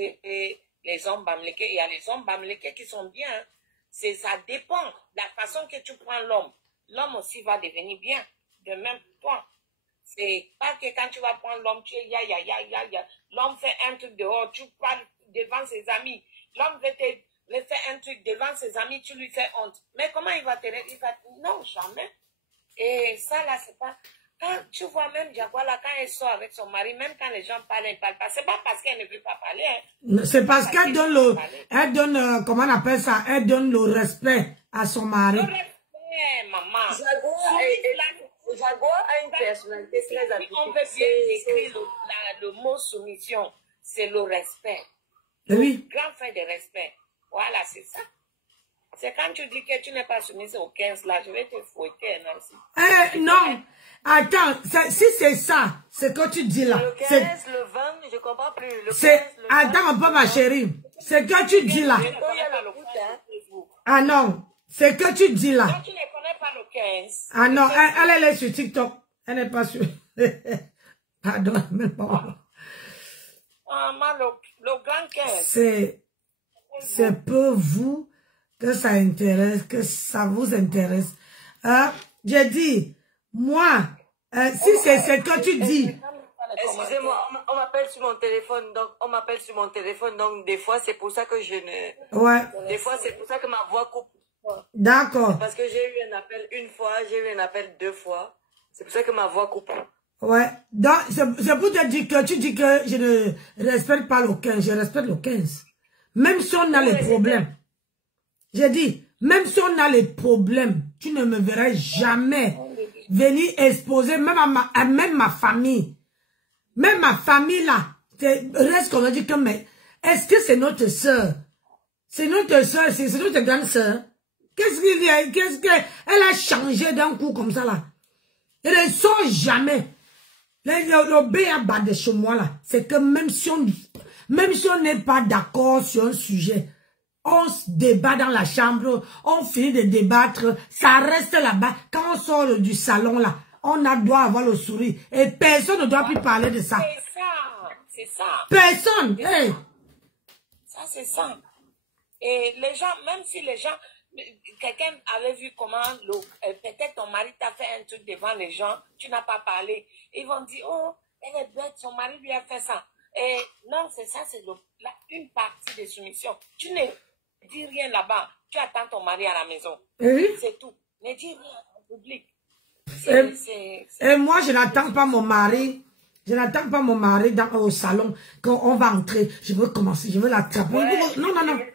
les hommes bamlékés, il y a les hommes bamlékés qui sont bien. Ça dépend de la façon que tu prends l'homme. L'homme aussi va devenir bien. De même toi. C'est pas que quand tu vas prendre l'homme, tu es l'homme fait un truc dehors, tu parles devant ses amis. L'homme veut te faire un truc devant ses amis, tu lui fais honte. Mais comment il va te... Non, jamais. Et ça, là, c'est pas... Quand tu vois même Jaguar, là, quand elle sort avec son mari, même quand les gens parlent, elle ne parle pas. C'est pas parce qu'elle ne veut pas parler. Hein. C'est parce qu'elle donne elle donne, comment on appelle ça? Elle donne le respect à son mari. Le respect, maman. Jaguar a une personnalité très atypique. On veut bien décrire le mot soumission. C'est le respect. Oui. Grand fait de respect. Voilà, c'est ça. C'est quand tu dis que tu n'es pas soumise au 15 là, je vais te fouetter, Nancy. Non. Attends, si c'est ça, c'est que tu dis là. Le 15, le 20, je comprends plus. Le 15, le 20, attends un peu, ma chérie. C'est que tu dis là. Ah non, c'est que tu dis là. Donc tu ne connais pas le 15. Ah non, elle est sur TikTok. Elle n'est pas sur... Pardon, même pas. Le Le grand cœur. C'est peu vous que ça intéresse, que ça vous intéresse. J'ai dit, moi, si c'est ce que tu dis. Excusez-moi, on m'appelle sur mon téléphone, donc des fois c'est pour ça que je ne... Ouais. Des fois c'est pour ça que ma voix coupe. D'accord. Parce que j'ai eu un appel une fois, j'ai eu un appel 2 fois. C'est pour ça que ma voix coupe. Ouais. Donc, c'est pour te dire que tu dis que je ne respecte pas le 15. Je respecte le 15. Même si on a les problèmes. J'ai dit, même si on a les problèmes, tu ne me verrais jamais venir exposer, même même ma famille. Même ma famille là. Reste qu'on a dit que, mais, est-ce que c'est notre soeur? C'est notre soeur, c'est notre grande soeur. Qu'est-ce qu'elle a changé d'un coup comme ça là? Elle ne sort jamais. Le béaba de chez moi là, c'est que même si on n'est pas d'accord sur un sujet, on se débat dans la chambre, on finit de débattre, ça reste là-bas. Quand on sort du salon là, on doit avoir le sourire. Et personne ne doit plus parler de ça. C'est ça. Personne. Hey. Ça, c'est ça. Et les gens, même si les gens, quelqu'un avait vu comment peut-être ton mari t'a fait un truc devant les gens, tu n'as pas parlé. Ils vont dire, oh, elle est bête, son mari lui a fait ça. Et non, c'est ça, c'est une partie de soumission. Tu ne dis rien là-bas, tu attends ton mari à la maison. Oui. C'est tout. Ne dis rien en public. Et moi, je n'attends pas mon mari. Je n'attends pas mon mari au salon. Quand on va entrer, je veux commencer, je veux l'attraper. Ouais.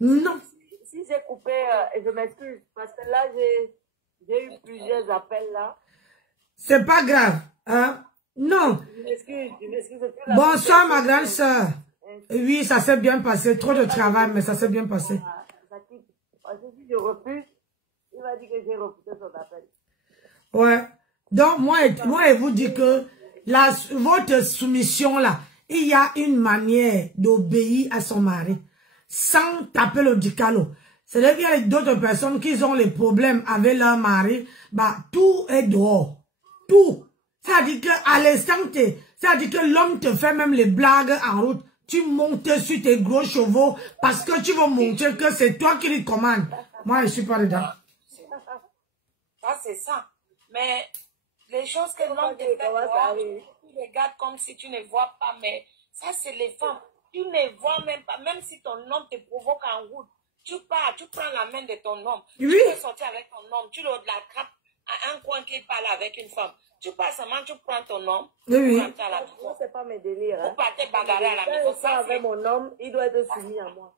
Non. Si j'ai coupé, je m'excuse. Parce que là, j'ai eu plusieurs appels là. C'est pas grave. Hein? Non. Je m'excuse. Bonsoir, ma grande soeur. Oui, ça s'est bien passé. Trop de travail, mais ça s'est bien passé. Parce que si je refuse, il va dire que j'ai refusé son appel. Ouais. Donc, moi, je vous dis que votre soumission là, il y a une manière d'obéir à son mari sans taper le dicalo. C'est-à-dire qu'il y a d'autres personnes qui ont les problèmes avec leur mari, bah, tout est dehors. Tout. Ça dit qu'à l'instant, ça dit que l'homme te fait même les blagues en route. Tu montes sur tes gros chevaux parce que tu veux montrer que c'est toi qui lui commande. Moi, je suis pas dedans. Ça, c'est ça. Mais les choses que l'homme te fait voir, tu regardes comme si tu ne vois pas, mais ça, c'est les femmes. Tu ne vois même pas, même si ton homme te provoque en route, tu pars, tu prends la main de ton homme, oui. Tu peux sortir avec ton homme, tu l'attrapes à un coin qui parle avec une femme. Tu passes seulement, tu prends ton homme, oui. Tu rentres à la maison. C'est pas mes délires. Hein. Vous partez bagarrer à la maison. Ça, avec mon homme, il doit être soumis à moi.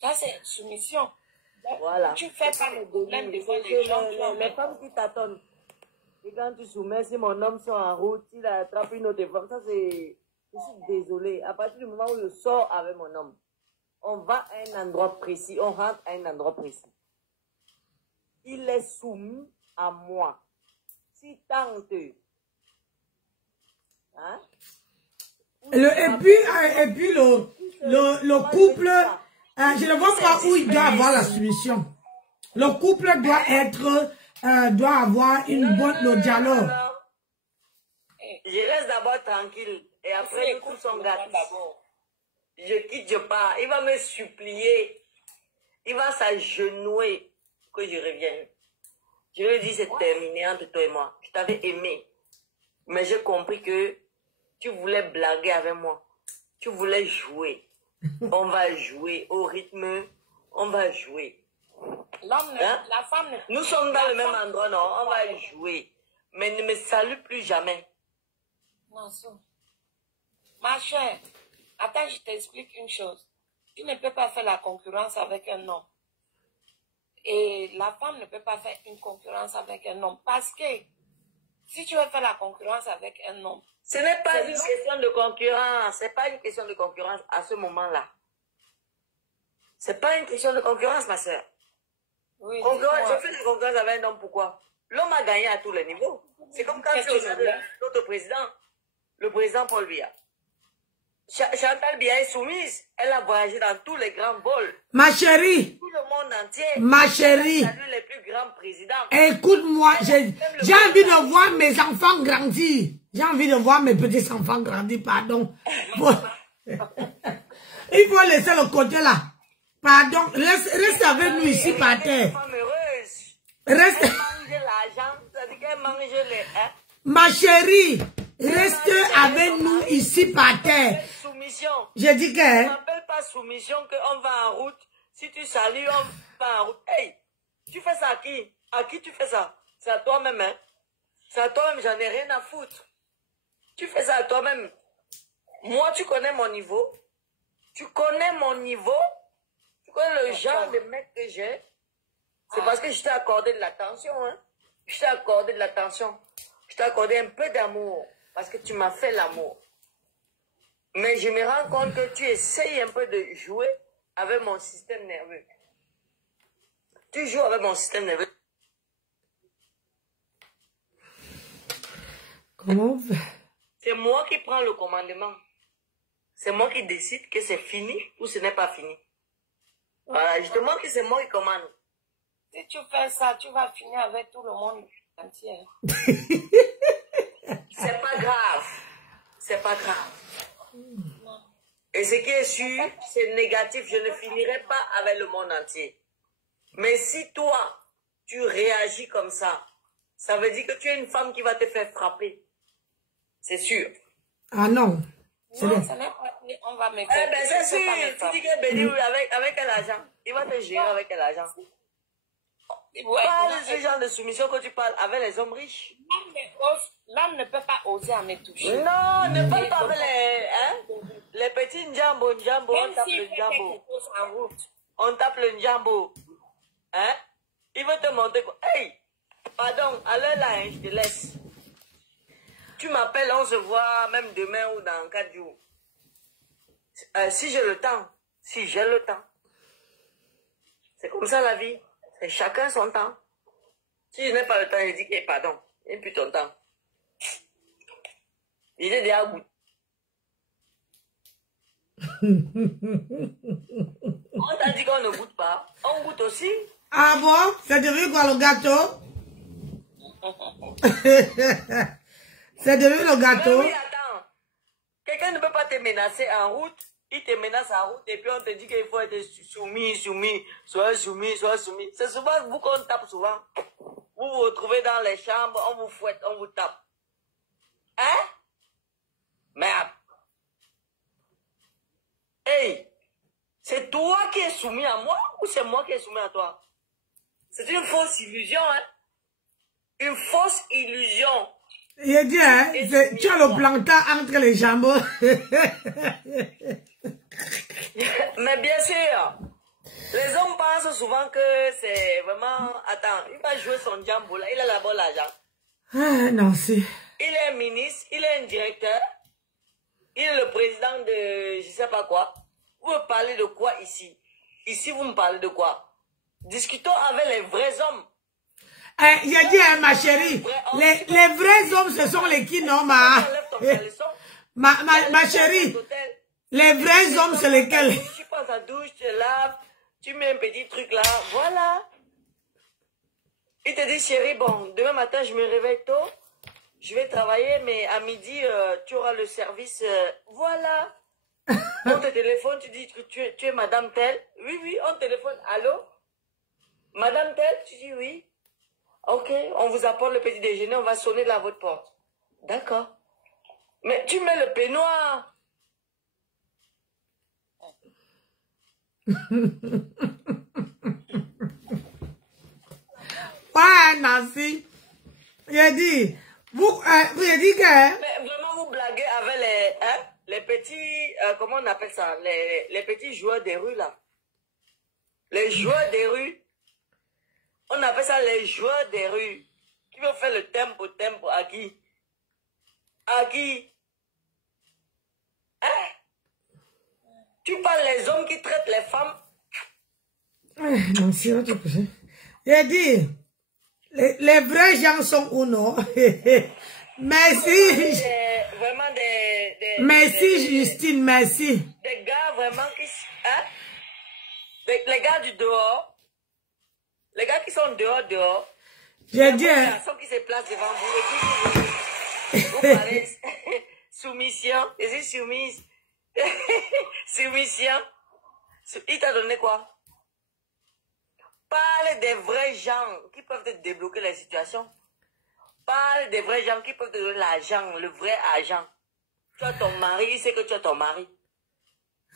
Ça, c'est soumission. Voilà. Tu fais pas le problème devant les gens. Les femmes qui t'attendent. Et quand tu soumets, si mon homme sont en route, il attrape une autre femme, ça c'est... Je suis désolée. À partir du moment où je sors avec mon homme, on va à un endroit précis, on rentre à un endroit précis. Il est soumis à moi. Si tente. Hein? Et puis le couple, je ne vois pas où il doit avoir la soumission. Le couple doit être... doit avoir une bonne dialogue. Je laisse d'abord tranquille. Et après, les coups sont gratis. Je quitte, je pars. Il va me supplier. Il va s'agenouiller que je revienne. Je lui dis, c'est terminé entre toi et moi. Je t'avais aimé. Mais j'ai compris que tu voulais blaguer avec moi. Tu voulais jouer. On va jouer au rythme. On va jouer. L'homme, hein? La femme... Nous sommes dans le même endroit, non? On va jouer. Mais ne me salue plus jamais. Non, ça. Ma chère, attends, je t'explique une chose. Tu ne peux pas faire la concurrence avec un homme. Et la femme ne peut pas faire une concurrence avec un homme. Parce que si tu veux faire la concurrence avec un homme... Ce n'est pas une question de concurrence. Ce n'est pas une question de concurrence à ce moment-là. Ce n'est pas une question de concurrence, ma soeur. Oui, je fais des concurrences avec un homme, pourquoi? L'homme a gagné à tous les niveaux. C'est comme quand tu regardes notre président, le président Paul Biya. Chantal Biya est soumise. Elle a voyagé dans tous les grands vols. Ma chérie. Tout le monde entier. Ma chérie. Les plus grands présidents. Écoute-moi, j'ai envie de voir mes enfants grandir. J'ai envie de voir mes petits enfants grandir, pardon. Mais Il faut laisser le côté là. Pardon, reste avec nous ici par terre. Reste. Elle mange l'argent, ça dit qu'elle mange les... Hein? Ma chérie, reste avec nous ici par terre. Soumission. Je dis que... On n'appelle pas soumission qu'on va en route. Si tu salues, on va en route. Hey, tu fais ça à qui? À qui tu fais ça? C'est à toi-même, hein? C'est à toi-même, j'en ai rien à foutre. Tu fais ça à toi-même. Moi, tu connais mon niveau. Tu connais mon niveau. Tu connais le genre de mec que j'ai. C'est parce que je t'ai accordé de l'attention, hein? Je t'ai accordé de l'attention. Je t'ai accordé un peu d'amour. Parce que tu m'as fait l'amour. Mais je me rends compte que tu essayes un peu de jouer avec mon système nerveux. Tu joues avec mon système nerveux. Comment on fait? C'est moi qui prends le commandement. C'est moi qui décide que c'est fini ou ce n'est pas fini. Voilà, je te montre que c'est moi qui commande. Si tu fais ça, tu vas finir avec tout le monde entier. C'est pas grave. C'est pas grave. Et ce qui est sûr, c'est négatif. Je ne finirai pas avec le monde entier. Mais si toi, tu réagis comme ça veut dire que tu es une femme qui va te faire frapper. C'est sûr. Ah non. Non, ça n'est pas... On va me faire... Eh ben c'est sûr. Tu dis que Béni, avec quel argent? Il va te gérer avec quel argent? Pas de ce genre de soumission que tu parles avec les hommes riches. L'homme ne peut pas oser à me toucher. Non, ne parle pas avec les petits njambo, on tape le njambo. On tape le njambo. Hein? Il veut te montrer quoi? Hey! Pardon, allez là, hein, je te laisse. Tu m'appelles, on se voit même demain ou dans 4 jours. Si j'ai le temps. Si j'ai le temps. C'est comme ça la vie. C'est chacun son temps. Si je n'ai pas le temps, je dis que pardon. Et puis ton temps. Il est déjà goûté. On t'a dit qu'on ne goûte pas. On goûte aussi. Ah bon? C'est devenu quoi le gâteau? C'est devenu le gâteau? Mais oui, attends. Quelqu'un ne peut pas te menacer en route. Il te menace en route et puis on te dit qu'il faut être soumis. Sois soumis. C'est souvent vous qu'on tape souvent. Vous vous retrouvez dans les chambres, on vous fouette, on vous tape. Hein? Merde. Hey, c'est toi qui es soumis à moi ou c'est moi qui est soumis à toi? C'est une fausse illusion, hein? Une fausse illusion. Il a dit, hein, tu as le plantain entre les jambes. Mais bien sûr, les hommes pensent souvent que c'est vraiment... Attends, il va jouer son jambo là, il a d'abord l'argent. Ah, non, si. Il est ministre, il est un directeur, il est le président de je sais pas quoi. Vous me parlez de quoi ici? Ici, vous me parlez de quoi? Discutons avec les vrais hommes. J'ai dit, hein, ma chérie, les vrais hommes, ce sont les qui non, ma chérie, les vrais hommes, c'est lesquels? Tu prends ta douche, tu te laves, tu mets un petit truc là, voilà. Il te dit, chérie, bon, demain matin, je me réveille tôt, je vais travailler, mais à midi, tu auras le service, voilà. On te téléphone, tu dis que tu es madame telle. Oui, on téléphone, allô? Madame telle, tu dis oui. Ok, on vous apporte le petit déjeuner, on va sonner à votre porte. D'accord. Mais tu mets le peignoir. Ouais, Nancy. J'ai dit, vous avez dit que... Mais vraiment, vous blaguez avec les petits, comment on appelle ça? Les petits joueurs des rues, là. Les joueurs des rues. On appelle ça les joueurs des rues. Qui veut faire le tempo à qui? À qui? Hein? Tu parles les hommes qui traitent les femmes? Non, c'est autre chose. J'ai dit, les vrais gens sont où, non? Merci. Vraiment merci, Justine, merci. Des gars vraiment qui... Hein? Les gars du dehors. Les gars qui sont dehors. J'ai dit... Les garçons qui se placent devant vous. Vous parlez soumission. Je suis soumise. Soumission. Il t'a donné quoi? Parle des vrais gens qui peuvent te débloquer la situation. Parle des vrais gens qui peuvent te donner l'argent, le vrai argent. Tu as ton mari, il sait que tu as ton mari.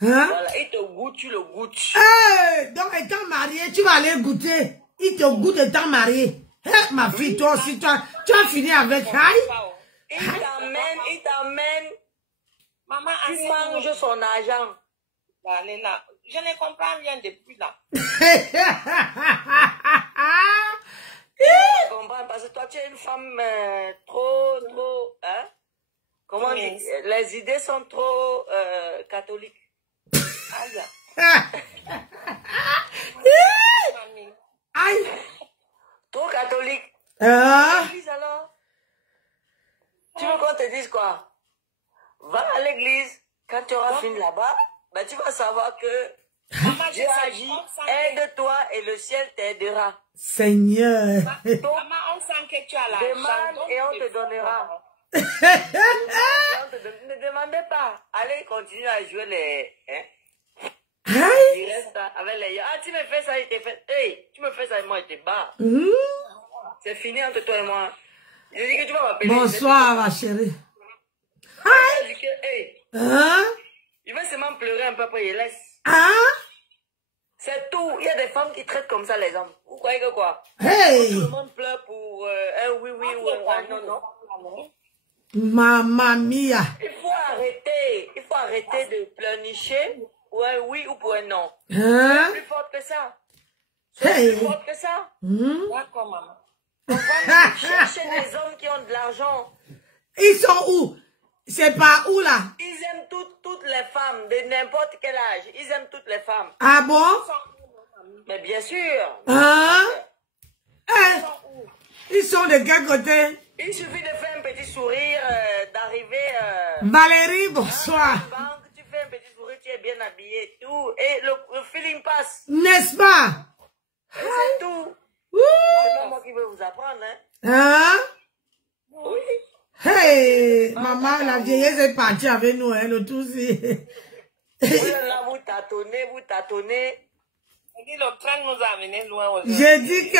Hein? Voilà, il te goûte, tu le goûtes. Hey, donc étant marié, tu vas aller goûter. Il te goûte étant marié. Hey, ma fille, toi aussi, tu as fini avec Aïe. Il t'amène. Maman, Tu manges son argent. Allez là. Je ne comprends rien depuis là. Je comprends parce que toi, tu es une femme trop, hein? Comment on dit? Les idées sont trop catholiques. Aïe. Aïe. Trop catholique. Ah. L'église alors? Tu veux qu'on te dise quoi? Va à l'église. Quand tu auras fini là-bas, ben, tu vas savoir que Dieu agit, aide-toi et le ciel t'aidera. Seigneur. Maman, on sent que tu as l'argent. Demande et on te donnera. Ne demandez pas. Allez, continue à jouer les... Hein? Il reste avec les... Ah, tu me fais ça, il te fait... Hey, tu me fais ça et moi, il te bat. C'est fini entre toi et moi. Je dis que tu vas m'appeler. Bonsoir, ma chérie. Hey, Hein? il va seulement pleurer un peu après, il laisse. Hein? C'est tout. Il y a des femmes qui traitent comme ça les hommes. Vous croyez que quoi? Hey! Tout le monde pleure pour un oui ou un non. Mamma mia. Il faut arrêter de pleurnicher pour un oui ou pour un non. Hein? C'est plus fort que ça. Hey. C'est plus fort que ça. D'accord, maman. On va chercher des hommes qui ont de l'argent. Ils sont où? C'est pas où là? Ils aiment toutes les femmes, de n'importe quel âge. Ils aiment toutes les femmes. Ah bon? Mais bien sûr. Hein? Hey. Ils sont de quel côté? Il suffit de faire un petit sourire, d'arriver... Valérie, bonsoir. banque, tu fais un petit sourire, tu es bien habillé et tout. Et le feeling passe. N'est-ce pas? Et c'est tout. Ouh. C'est pas moi qui veux vous apprendre, hein. Hein? Oui. Hey, maman, la vieillesse est partie avec nous, hein, le tout si. Vous là, vous tâtonnez. Le train nous a amenés loin aujourd'hui. J'ai dit que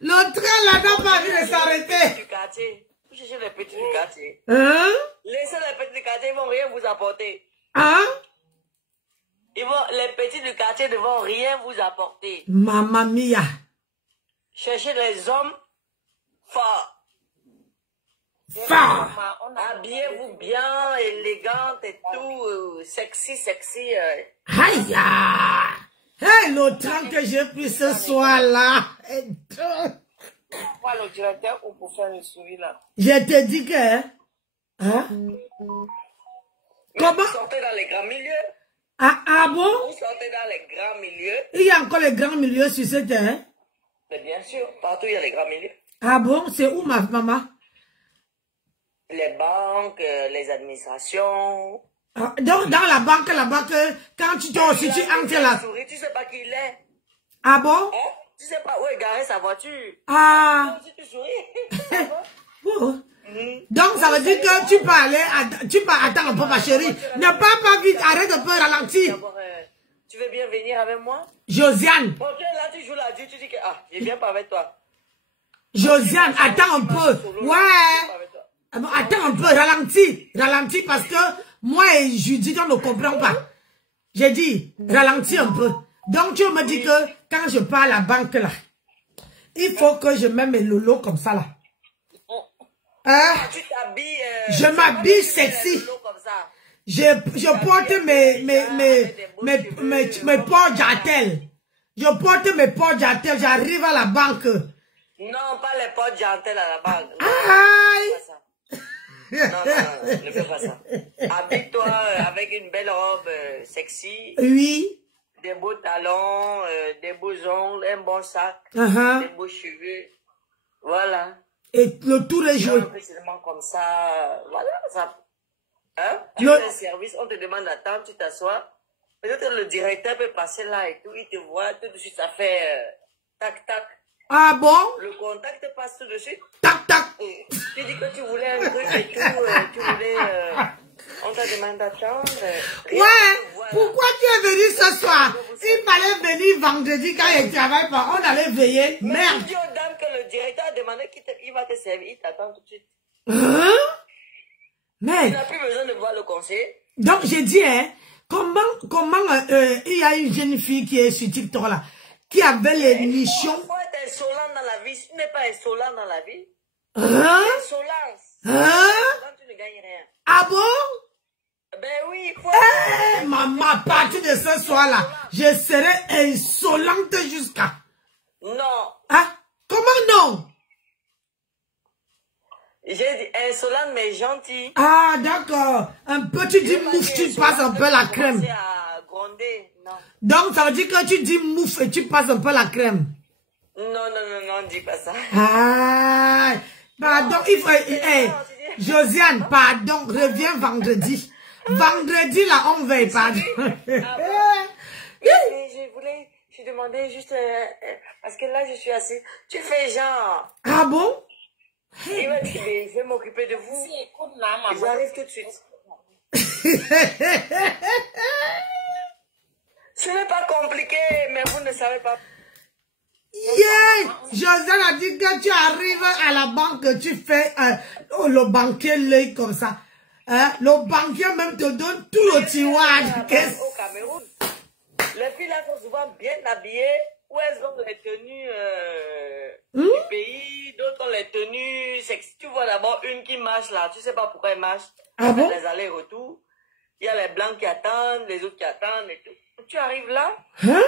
le train là n'a pas envie de s'arrêter. Du quartier. Vous cherchez les petits du quartier. Hein? Laissez les petits du quartier, ils vont rien vous apporter. Hein? Les petits du quartier ne vont rien vous apporter. Mamma mia. Cherchez les hommes forts. Fort. Habillez-vous bien, élégante et tout, sexy. Aïe! Hey, le train que j'ai pris ce soir là. Moi, le directeur, ou pour faire le sourire là. Je te dis que. Hein? Comment? Vous sortez dans les grands milieux. Ah bon? Vous sortez dans les grands milieux. Il y a encore les grands milieux sur ce terrain? Mais bien sûr, partout il y a les grands milieux. Ah bon? C'est où ma maman? Les banques, les administrations. Ah, donc dans la banque là-bas, quand tu t'en si tu entres là. Tu sais pas qui il est. Ah bon? Hein? Tu sais pas où est garée sa voiture. Ah. Si tu souris. Oh. Donc ça veut dire que tu peux aller, attends un peu ma chérie. Ne pars pas vite, arrête un peu, ralentir. Tu veux bien venir avec moi? Josiane. Bon, là tu joues la dure, tu dis que je viens pas avec toi. Josiane, attends un peu. Ouais. Ah bon, attends un peu, ralentis parce que moi et Judith on ne comprend pas. J'ai dit, ralentis un peu. Donc tu me dis que quand je pars à la banque là, il faut que je mette mes lolos comme ça là. Hein? Tu t'habilles. Je m'habille sexy. Je porte mes portes jartelles. Je porte mes portes jartelles. J'arrive à la banque. Non, pas les portes jartelles à la banque. Aïe! Non, ne fais pas ça. Habille-toi avec une belle robe sexy. Oui. Des beaux talons, des beaux ongles, un bon sac, des beaux cheveux. Voilà. Et le tour est joué. Précisément comme ça. Voilà, ça. Hein? Tu fais un service, on te demande d'attendre, tu t'assois. Peut-être le directeur peut passer là et tout, il te voit, tout de suite ça fait tac tac. Ah bon? Le contact passe tout de suite. Tac tac. Tu dis que tu voulais un truc et tout, tu voulais On t'a demandé d'attendre. Ouais, pourquoi tu es venu ce soir? Il fallait venir vendredi quand il ne travaille pas. On allait veiller. Mais Merde. tu dis aux dames que le directeur a demandé qu'il va te servir. Il t'attend tout de suite. Hein? Tu Mais, n'as plus besoin de voir le conseiller. donc j'ai dit, hein, comment il y a une jeune fille qui est sur TikTok là, qui avait l'émission. Il faut être insolent dans la vie. Si tu n'es pas insolent dans la vie, Hein? insolence. Hein? Tu ne gagnes rien. Ah bon? Ben oui, il faut Maman, à partir de ce soir-là, je serai insolente jusqu'à... Non. Hein? Comment non? J'ai dit insolente mais gentille. Ah, d'accord. Un peu, tu dis mouf, tu passes un peu la crème. À gronder. Non. Donc, ça veut dire que tu dis mouf et tu passes un peu la crème. Non, dis pas ça. Ah, pardon, il faut... Hey, Josiane, pardon, reviens vendredi. Vendredi, là, on veille, pardon. Je demandais juste, parce que là, je suis assise. Tu fais genre. Ah bon? Il va dire, je vais m'occuper de vous. J'arrive tout de suite. Ce n'est pas compliqué, mais vous ne savez pas. Yeah! Josiane a dit que tu arrives à la banque, tu fais le banquier l'œil comme ça. Hein? Le banquier même te donne tout le tiroir. Au Cameroun, les filles là sont souvent bien habillées, ou elles ont les tenues du pays, d'autres ont les tenues sexy. Tu vois d'abord une qui marche là, tu sais pas pourquoi elle marche. Ah bon? Les allers-retours. Il y a les blancs qui attendent, les autres qui attendent et tout. Tu arrives là, Hein?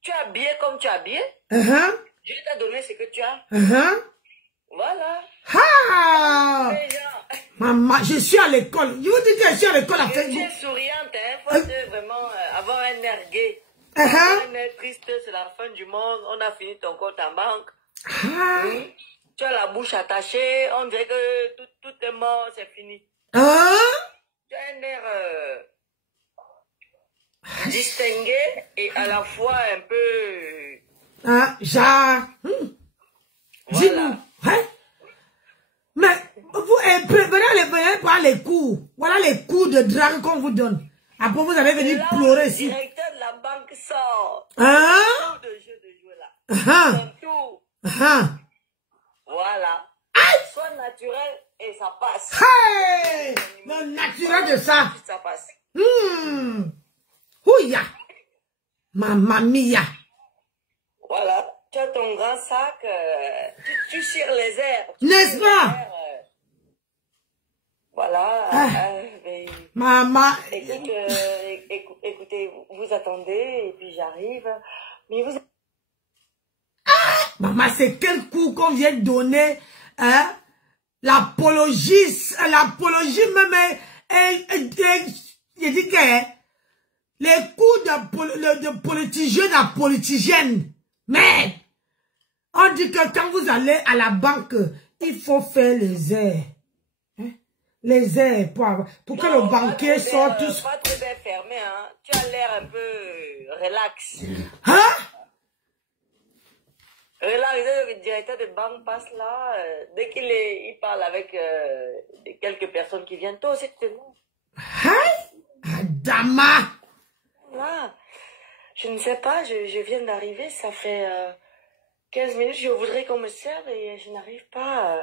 tu es habillé comme tu es habillé. Dieu t'a donné ce que tu as. Voilà. Ah! Maman, je suis à l'école. Je vous dis que je suis à l'école à Facebook. Tu es souriante, hein. Faut vraiment avoir un air gai. Un air triste, c'est la fin du monde. On a fini ton compte en banque. Tu as la bouche attachée. On dirait que tout est mort, c'est fini. Tu as un air distingué et à la fois un peu... Dis-nous. Hein? Mais vous venez prendre les cours. Voilà les cours de drague qu'on vous donne. Après, vous allez venir pleurer ici. Le directeur de la banque sort. Hein? Tout de jeu de jouer là. Tout. Voilà. Sois naturel et ça passe. Hey! Le naturel de ça. Ça passe. Ouya. Mamma mia. Voilà. Tu as ton grand sac. Tu chires les airs. N'est-ce pas? Voilà. Maman. Écoutez, vous attendez et puis j'arrive. Mais vous... Maman, c'est quel coup qu'on vient de donner, hein? L'apologie même, je dis que les coups de politicien à politicienne. Mais, on dit que quand vous allez à la banque, il faut faire les airs. Hein? Les airs pour que le banquier sorte tous. Pas très bien fermé, hein. Tu as l'air un peu relax. Hein? Relax, le directeur de banque passe là, dès qu'il parle avec quelques personnes qui viennent, toi aussi tu te montres. Hein? Adama! Là, je ne sais pas, je viens d'arriver, ça fait 15 minutes, je voudrais qu'on me serve et je n'arrive pas.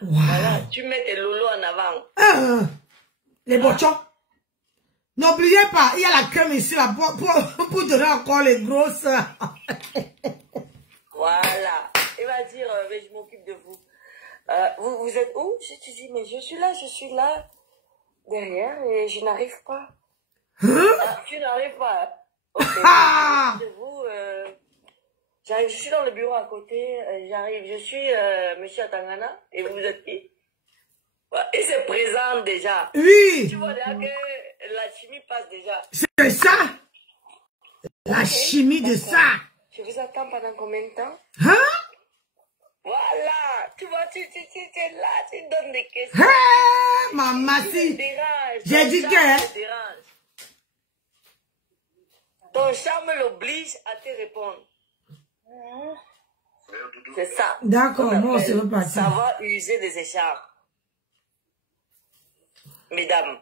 Wow. Voilà, tu mets tes lolos en avant. Les bochons. N'oubliez pas, il y a la crème ici là, pour donner encore les grosses. Voilà. Il va dire, mais je m'occupe de vous. Vous êtes où? Je te dis, mais je suis là, derrière et je n'arrive pas. Tu n'arrives pas. Okay. De vous, j'arrive, je suis dans le bureau à côté, j'arrive, je suis monsieur Atangana, et vous êtes qui? Il se présente déjà. Oui. Tu vois déjà que la chimie passe déjà. C'est ça. La chimie de ça. Je vous attends pendant combien de temps? Hein? Voilà. Tu vois, tu es là, tu donnes des questions. Hey, maman, si. J'ai dit que... Ton charme l'oblige à te répondre. C'est ça. D'accord, moi, c'est reparti. Savoir user des écharpes. Mesdames.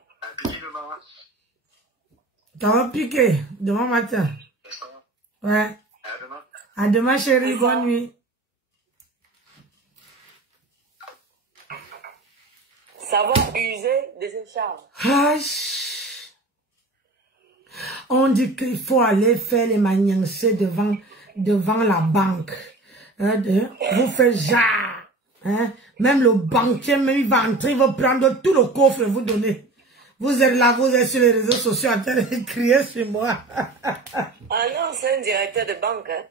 Ça va piquer demain matin. Ouais. À demain, chérie. Bonne nuit. Savoir user de ses charmes. On dit qu'il faut aller faire les maniancés devant la banque. Vous faites genre. Hein? Même le banquier, même il va entrer, il va prendre tout le coffre et vous donner. Vous êtes là, vous êtes sur les réseaux sociaux en train de crier sur moi. Ah non, c'est un directeur de banque. Hein?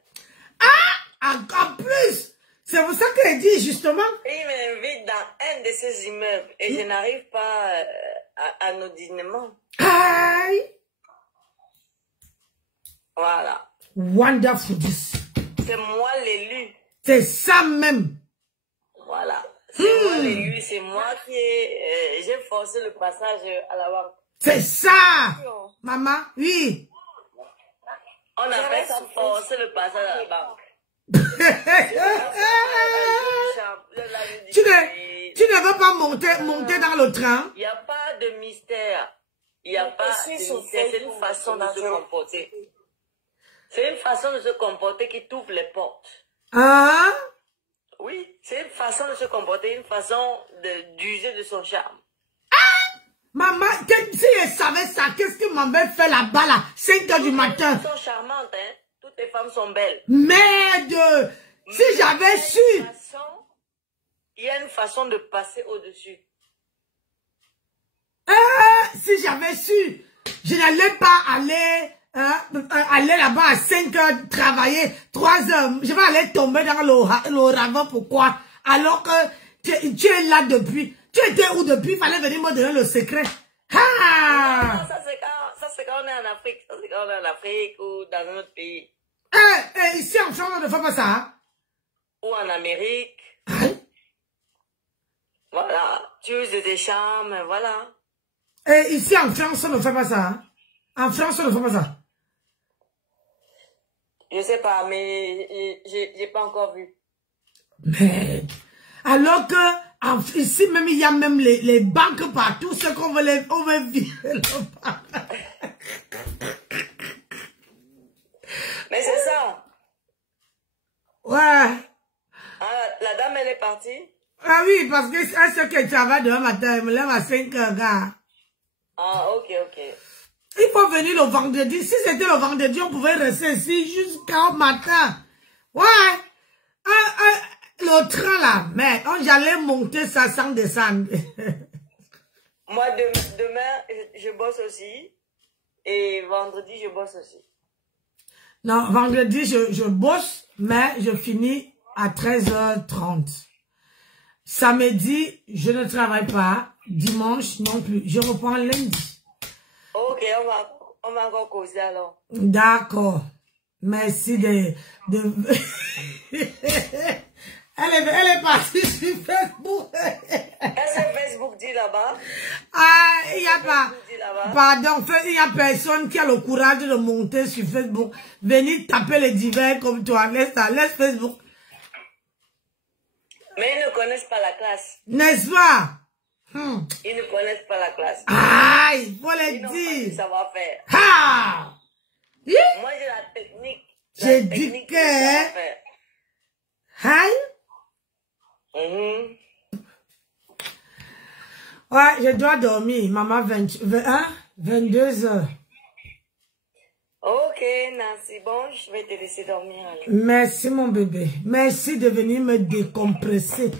Ah, en plus, c'est pour ça que je dis justement. Il m'invite dans un de ces immeubles et je n'arrive pas anodinement. Aïe. Voilà. Wonderful. C'est moi l'élu. C'est ça même. Voilà. C'est moi l'élu, c'est moi qui j'ai forcé le passage à la banque. C'est ça. Maman, oui. On appelle ça forcer le passage à la banque. Tu ne veux pas monter dans le train? Il n'y a pas de mystère. Il n'y a pas de mystère. C'est une façon de se comporter. C'est une façon de se comporter qui t'ouvre les portes. Hein? Oui, c'est une façon de se comporter, une façon d'user de son charme. Maman, si elle savait ça, qu'est-ce que ma mère fait là-bas, là, 5 h du matin? Toutes les femmes sont charmantes, hein. Toutes les femmes sont belles. Merde! Si j'avais su! Il y a une façon de passer au-dessus. Si j'avais su, je n'allais pas aller là-bas à 5 h travailler, 3 h. Je vais aller tomber dans le ravin, pourquoi? Alors que tu es là depuis. Tu étais où depuis? Il fallait venir me donner le secret. Ah! Non, ça c'est quand on est en Afrique. Ça c'est quand on est en Afrique ou dans un autre pays. Ici en France, on ne fait pas ça. Hein? Ou en Amérique. Hein? Voilà. Tu uses de tes charmes, voilà. Et ici en France, on ne fait pas ça. Hein? En France, on ne fait pas ça. Je sais pas, mais j'ai pas encore vu. Merde. Alors que ici même, il y a même les banques partout, ce qu'on veut, on veut vivre là-bas. Mais c'est ça. Ouais. Ah, la dame, elle est partie? Ah oui, parce que c'est ce qu'elle travaille demain matin, elle me lève à 5 h, gars. Ah, ok. Il faut venir le vendredi. Si c'était le vendredi, on pouvait rester ici jusqu'au matin. Ouais. Le train là, mais j'allais monter ça sans descendre. Moi, demain, je bosse aussi. Et vendredi, je bosse aussi. Non, vendredi, je bosse, mais je finis à 13 h 30. Samedi, je ne travaille pas. Dimanche non plus. Je reprends lundi. Ok, on va encore causer alors. D'accord. Merci de... Elle est partie sur Facebook. Qu'est-ce que Facebook dit là-bas? Ah, il n'y a pas... Pardon, il n'y a personne qui a le courage de monter sur Facebook. Venir taper les divers comme toi. Laisse Facebook. Mais ils ne connaissent pas la classe. N'est-ce pas? Ils ne connaissent pas la classe. Ah, il faut les dire. dire. Ils n'ont pas du savoir-faire. Ah! Moi, j'ai la technique. J'ai dit que... Aïe! Ouais, je dois dormir. Maman, 22 h. Ok, Nancy. Bon, je vais te laisser dormir. Alors. Merci, mon bébé. Merci de venir me décompresser.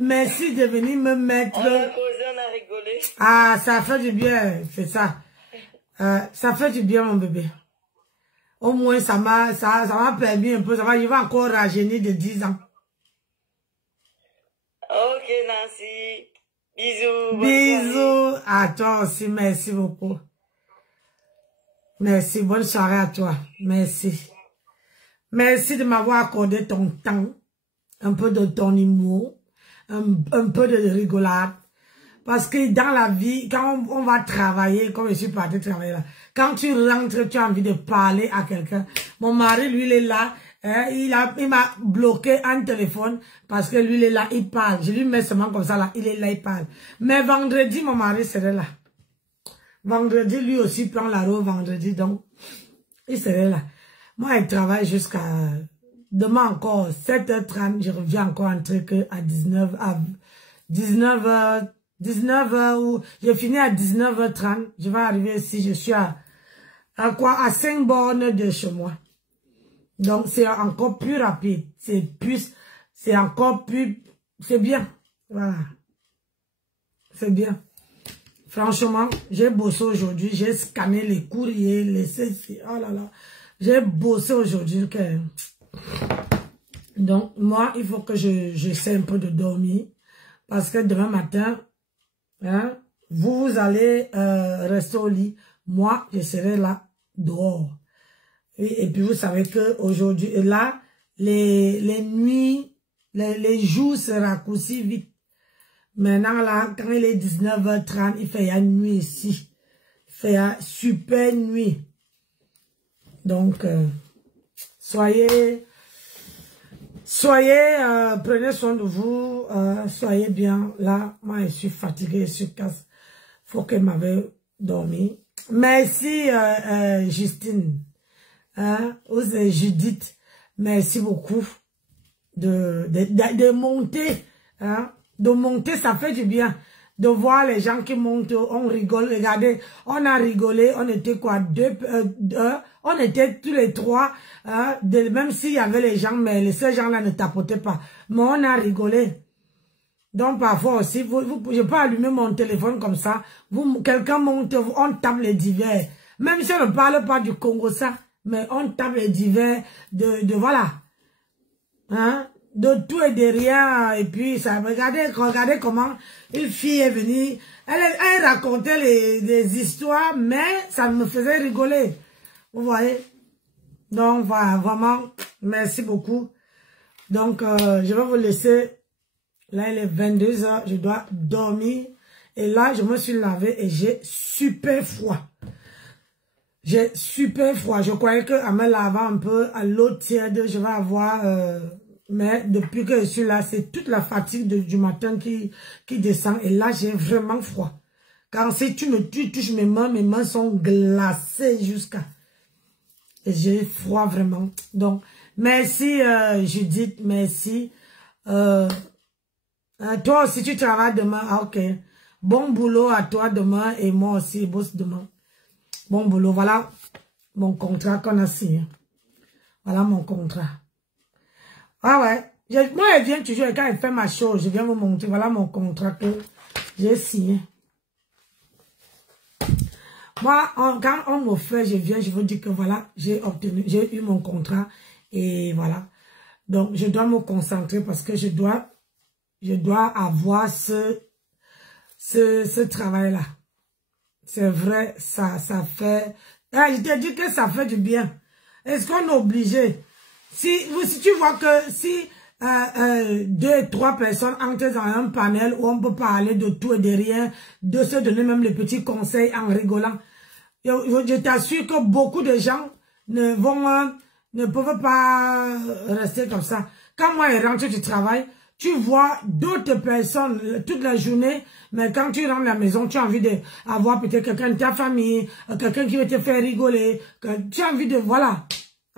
Merci de venir me mettre... On a causé, on a rigolé. Ah, ça fait du bien, c'est ça. Ça fait du bien, mon bébé. Au moins, ça m'a permis un peu. Il va encore rajeunir de 10 ans. Ok, Nancy. Bisous. Bisous. À toi aussi, merci beaucoup. Merci, bonne soirée à toi. Merci. Merci de m'avoir accordé ton temps, un peu de ton humour, un peu de rigolade. Parce que dans la vie, quand on va travailler, comme je suis partie travailler là, quand tu rentres, tu as envie de parler à quelqu'un. Mon mari, lui, il est là. Il m'a bloqué un téléphone parce que lui, il est là, il parle. Je lui mets seulement comme ça là, il est là, il parle. Mais vendredi, mon mari serait là. Vendredi, lui aussi prend la roue vendredi, donc il serait là. Moi, il travaille jusqu'à demain encore, 7h30, je reviens encore un truc à 19h, ou je finis à 19h30, je vais arriver ici, je suis à 5 bornes de chez moi. Donc, c'est encore plus rapide, c'est encore plus, c'est bien, voilà, c'est bien. Franchement, j'ai bossé aujourd'hui, j'ai scanné les courriers, les CC, oh là là, j'ai bossé aujourd'hui. Donc, moi, il faut que j'essaie un peu de dormir, parce que demain matin, hein, vous allez rester au lit, moi, je serai là, dehors. Et puis, vous savez que aujourd'hui, là, les nuits, les jours se raccourcissent vite. Maintenant, là, quand il est 19h30, il fait une nuit ici. Il fait une super nuit. Donc, prenez soin de vous. Soyez bien. Là, moi, je suis fatiguée, je suis casse. Faut qu'elle m'avait dormi. Merci, Justine. Ou Judith. Merci beaucoup de monter. Hein. De monter, ça fait du bien. De voir les gens qui montent, on rigole. Regardez, on a rigolé, on était quoi, on était tous les trois, même s'il y avait les gens, mais ces gens-là ne tapotaient pas. Mais on a rigolé. Donc parfois aussi, je peux allumer mon téléphone comme ça, quelqu'un monte, on tape les divers. Même si on ne parle pas du Congo, ça, mais on tape les divers de voilà. Hein? De tout et de rien, et puis ça, regardez comment une fille est venue, elle racontait les histoires, mais ça me faisait rigoler, vous voyez. Donc voilà, vraiment, merci beaucoup. Donc je vais vous laisser, là il est 22h, je dois dormir, et là je me suis lavé et j'ai super froid. J'ai super froid, je croyais qu'en me lavant un peu à l'eau tiède, je vais avoir... mais depuis que je suis là, c'est toute la fatigue du matin qui descend. Et là, j'ai vraiment froid. Car si tu touches mes mains sont glacées jusqu'à... Et j'ai froid vraiment. Donc, merci Judith, merci. Toi aussi, tu travailles demain. Ah, ok. Bon boulot à toi demain et moi aussi, bosse demain. Bon boulot. Voilà mon contrat qu'on a signé. Voilà mon contrat. Ah ouais, moi elle vient toujours et quand elle fait ma chose, je viens vous montrer, voilà mon contrat que j'ai signé. Moi, quand on m'offre, je viens, je vous dis que voilà, j'ai eu mon contrat et voilà. Donc, je dois me concentrer parce que je dois avoir ce travail-là. C'est vrai, ça fait, je te dis que ça fait du bien. Est-ce qu'on est obligé? Si tu vois que si 2 et 3 personnes entrent dans un panel où on peut parler de tout et de rien, de se donner même les petits conseils en rigolant, je t'assure que beaucoup de gens ne peuvent pas rester comme ça. Quand moi je rentre du travail, tu vois d'autres personnes toute la journée, mais quand tu rentres à la maison, tu as envie d'avoir peut-être quelqu'un de ta famille, quelqu'un qui veut te faire rigoler, tu as envie de, voilà.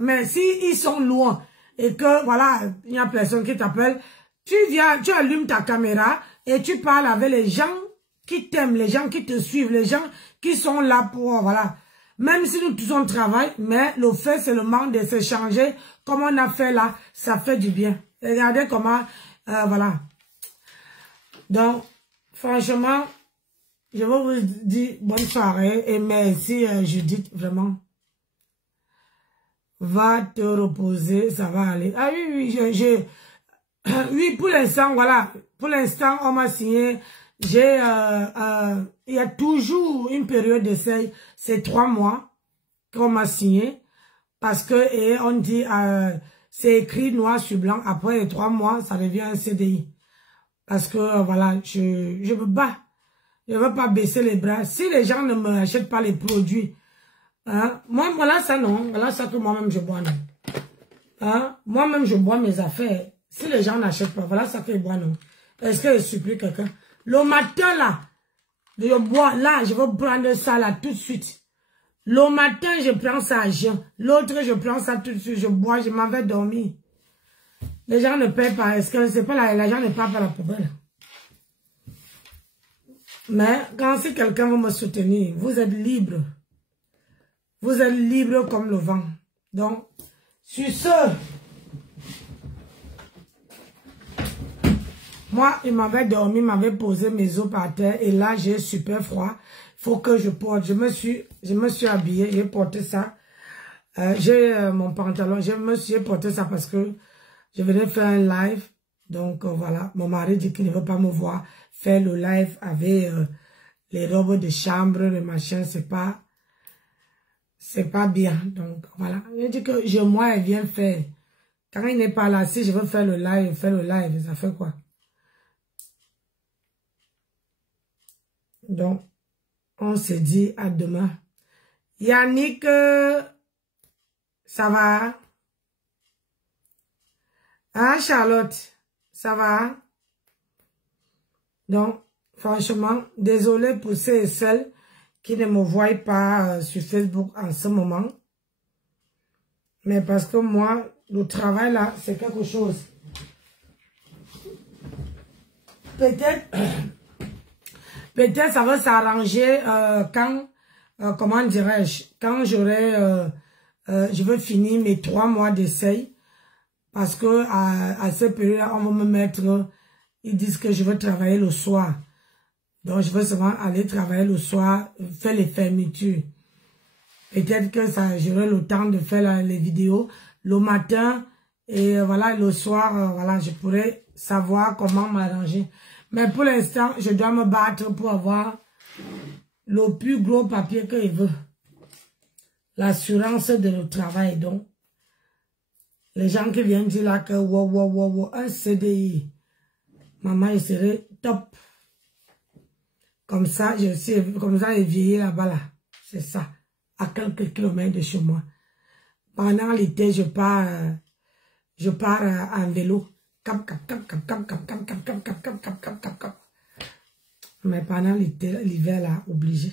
Mais si ils sont loin et que, voilà, il y a personne qui t'appelle, tu viens, tu allumes ta caméra et tu parles avec les gens qui t'aiment, les gens qui te suivent, les gens qui sont là pour, voilà. Même si nous tous on travaille, mais le fait seulement de s'échanger, comme on a fait là, ça fait du bien. Regardez comment, voilà. Donc, franchement, je vais vous dire bonne soirée et merci Judith, vraiment. Va te reposer, ça va aller. Ah oui, oui, pour l'instant, voilà. Pour l'instant, on m'a signé. Il y a toujours une période d'essai. C'est 3 mois qu'on m'a signé. Parce que, et on dit, c'est écrit noir sur blanc. Après les 3 mois, ça devient un CDI. Parce que, voilà, je veux pas. Je veux pas baisser les bras. Si les gens ne me achètent pas les produits, hein? Moi, voilà ça non. Voilà ça que moi-même je bois non. Hein? Moi-même je bois mes affaires. Si les gens n'achètent pas, voilà ça que je bois non. Est-ce que je supplie quelqu'un? Le matin là, Je bois, là, je vais prendre ça là tout de suite. Le matin, je prends ça à jeun. L'autre, je prends ça tout de suite. Je bois, je m'en vais dormir. Les gens ne paient pas. Est-ce que c'est pas l'argent ne part pas la poubelle? Mais quand si quelqu'un veut me soutenir, vous êtes libre. Vous êtes libre comme le vent. Donc, sur ce, moi, il m'avait dormi, m'avait posé mes os par terre et là, j'ai super froid. Faut que je porte. Je me suis habillée, j'ai porté ça. J'ai mon pantalon, je me suis porté ça parce que je venais faire un live. Donc voilà, mon mari dit qu'il ne veut pas me voir faire le live avec les robes de chambre, le machin, c'est pas bien. Donc voilà, je dis que moi, elle vient faire. Quand il n'est pas là, si je veux faire le live, ça fait quoi? Donc, on se dit à demain. Yannick, ça va? Hein, Charlotte, ça va? Donc, franchement, désolé pour ceux et celles qui ne me voient pas sur Facebook en ce moment. Mais parce que moi, le travail là, c'est quelque chose. Peut-être ça va s'arranger quand, comment dirais-je, quand j'aurai, je veux finir mes 3 mois d'essai. Parce que à cette période-là, on va me mettre, ils disent que je veux travailler le soir. Donc, je veux seulement aller travailler le soir, faire les fermetures. Peut-être que ça, j'aurai le temps de faire les vidéos le matin. Et voilà, le soir, voilà, je pourrais savoir comment m'arranger. Mais pour l'instant, je dois me battre pour avoir le plus gros papier que je veux. L'assurance de le travail, donc. Les gens qui viennent dire là que un CDI, maman, il serait top. Comme ça, comme ça, il vieillit là-bas, là. C'est ça. À quelques kilomètres de chez moi. Pendant l'été, je pars en vélo. Mais pendant l'hiver, là, obligé.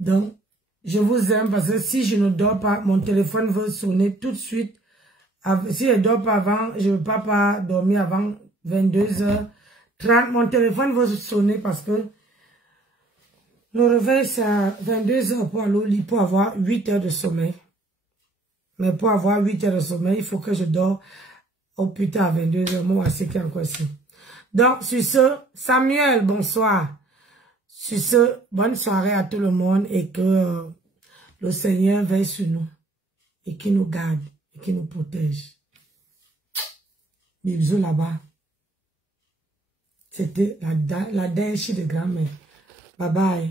Donc, je vous aime parce que si je ne dors pas, mon téléphone veut sonner tout de suite. Si je ne dors pas avant, je ne veux pas dormir avant 22h30. Mon téléphone veut sonner parce que le réveil, c'est à 22h pour aller au lit pour avoir 8 heures de sommeil. Mais pour avoir 8 heures de sommeil, il faut que je dors au plus tard à 22h. Moi, c'est qui encore ici. Donc, sur ce, Samuel, bonsoir. Sur ce, bonne soirée à tout le monde et que le Seigneur veille sur nous et qu'il nous garde et qu'il nous protège. Bisous là-bas. C'était la dèche de grand-mère. Bye bye.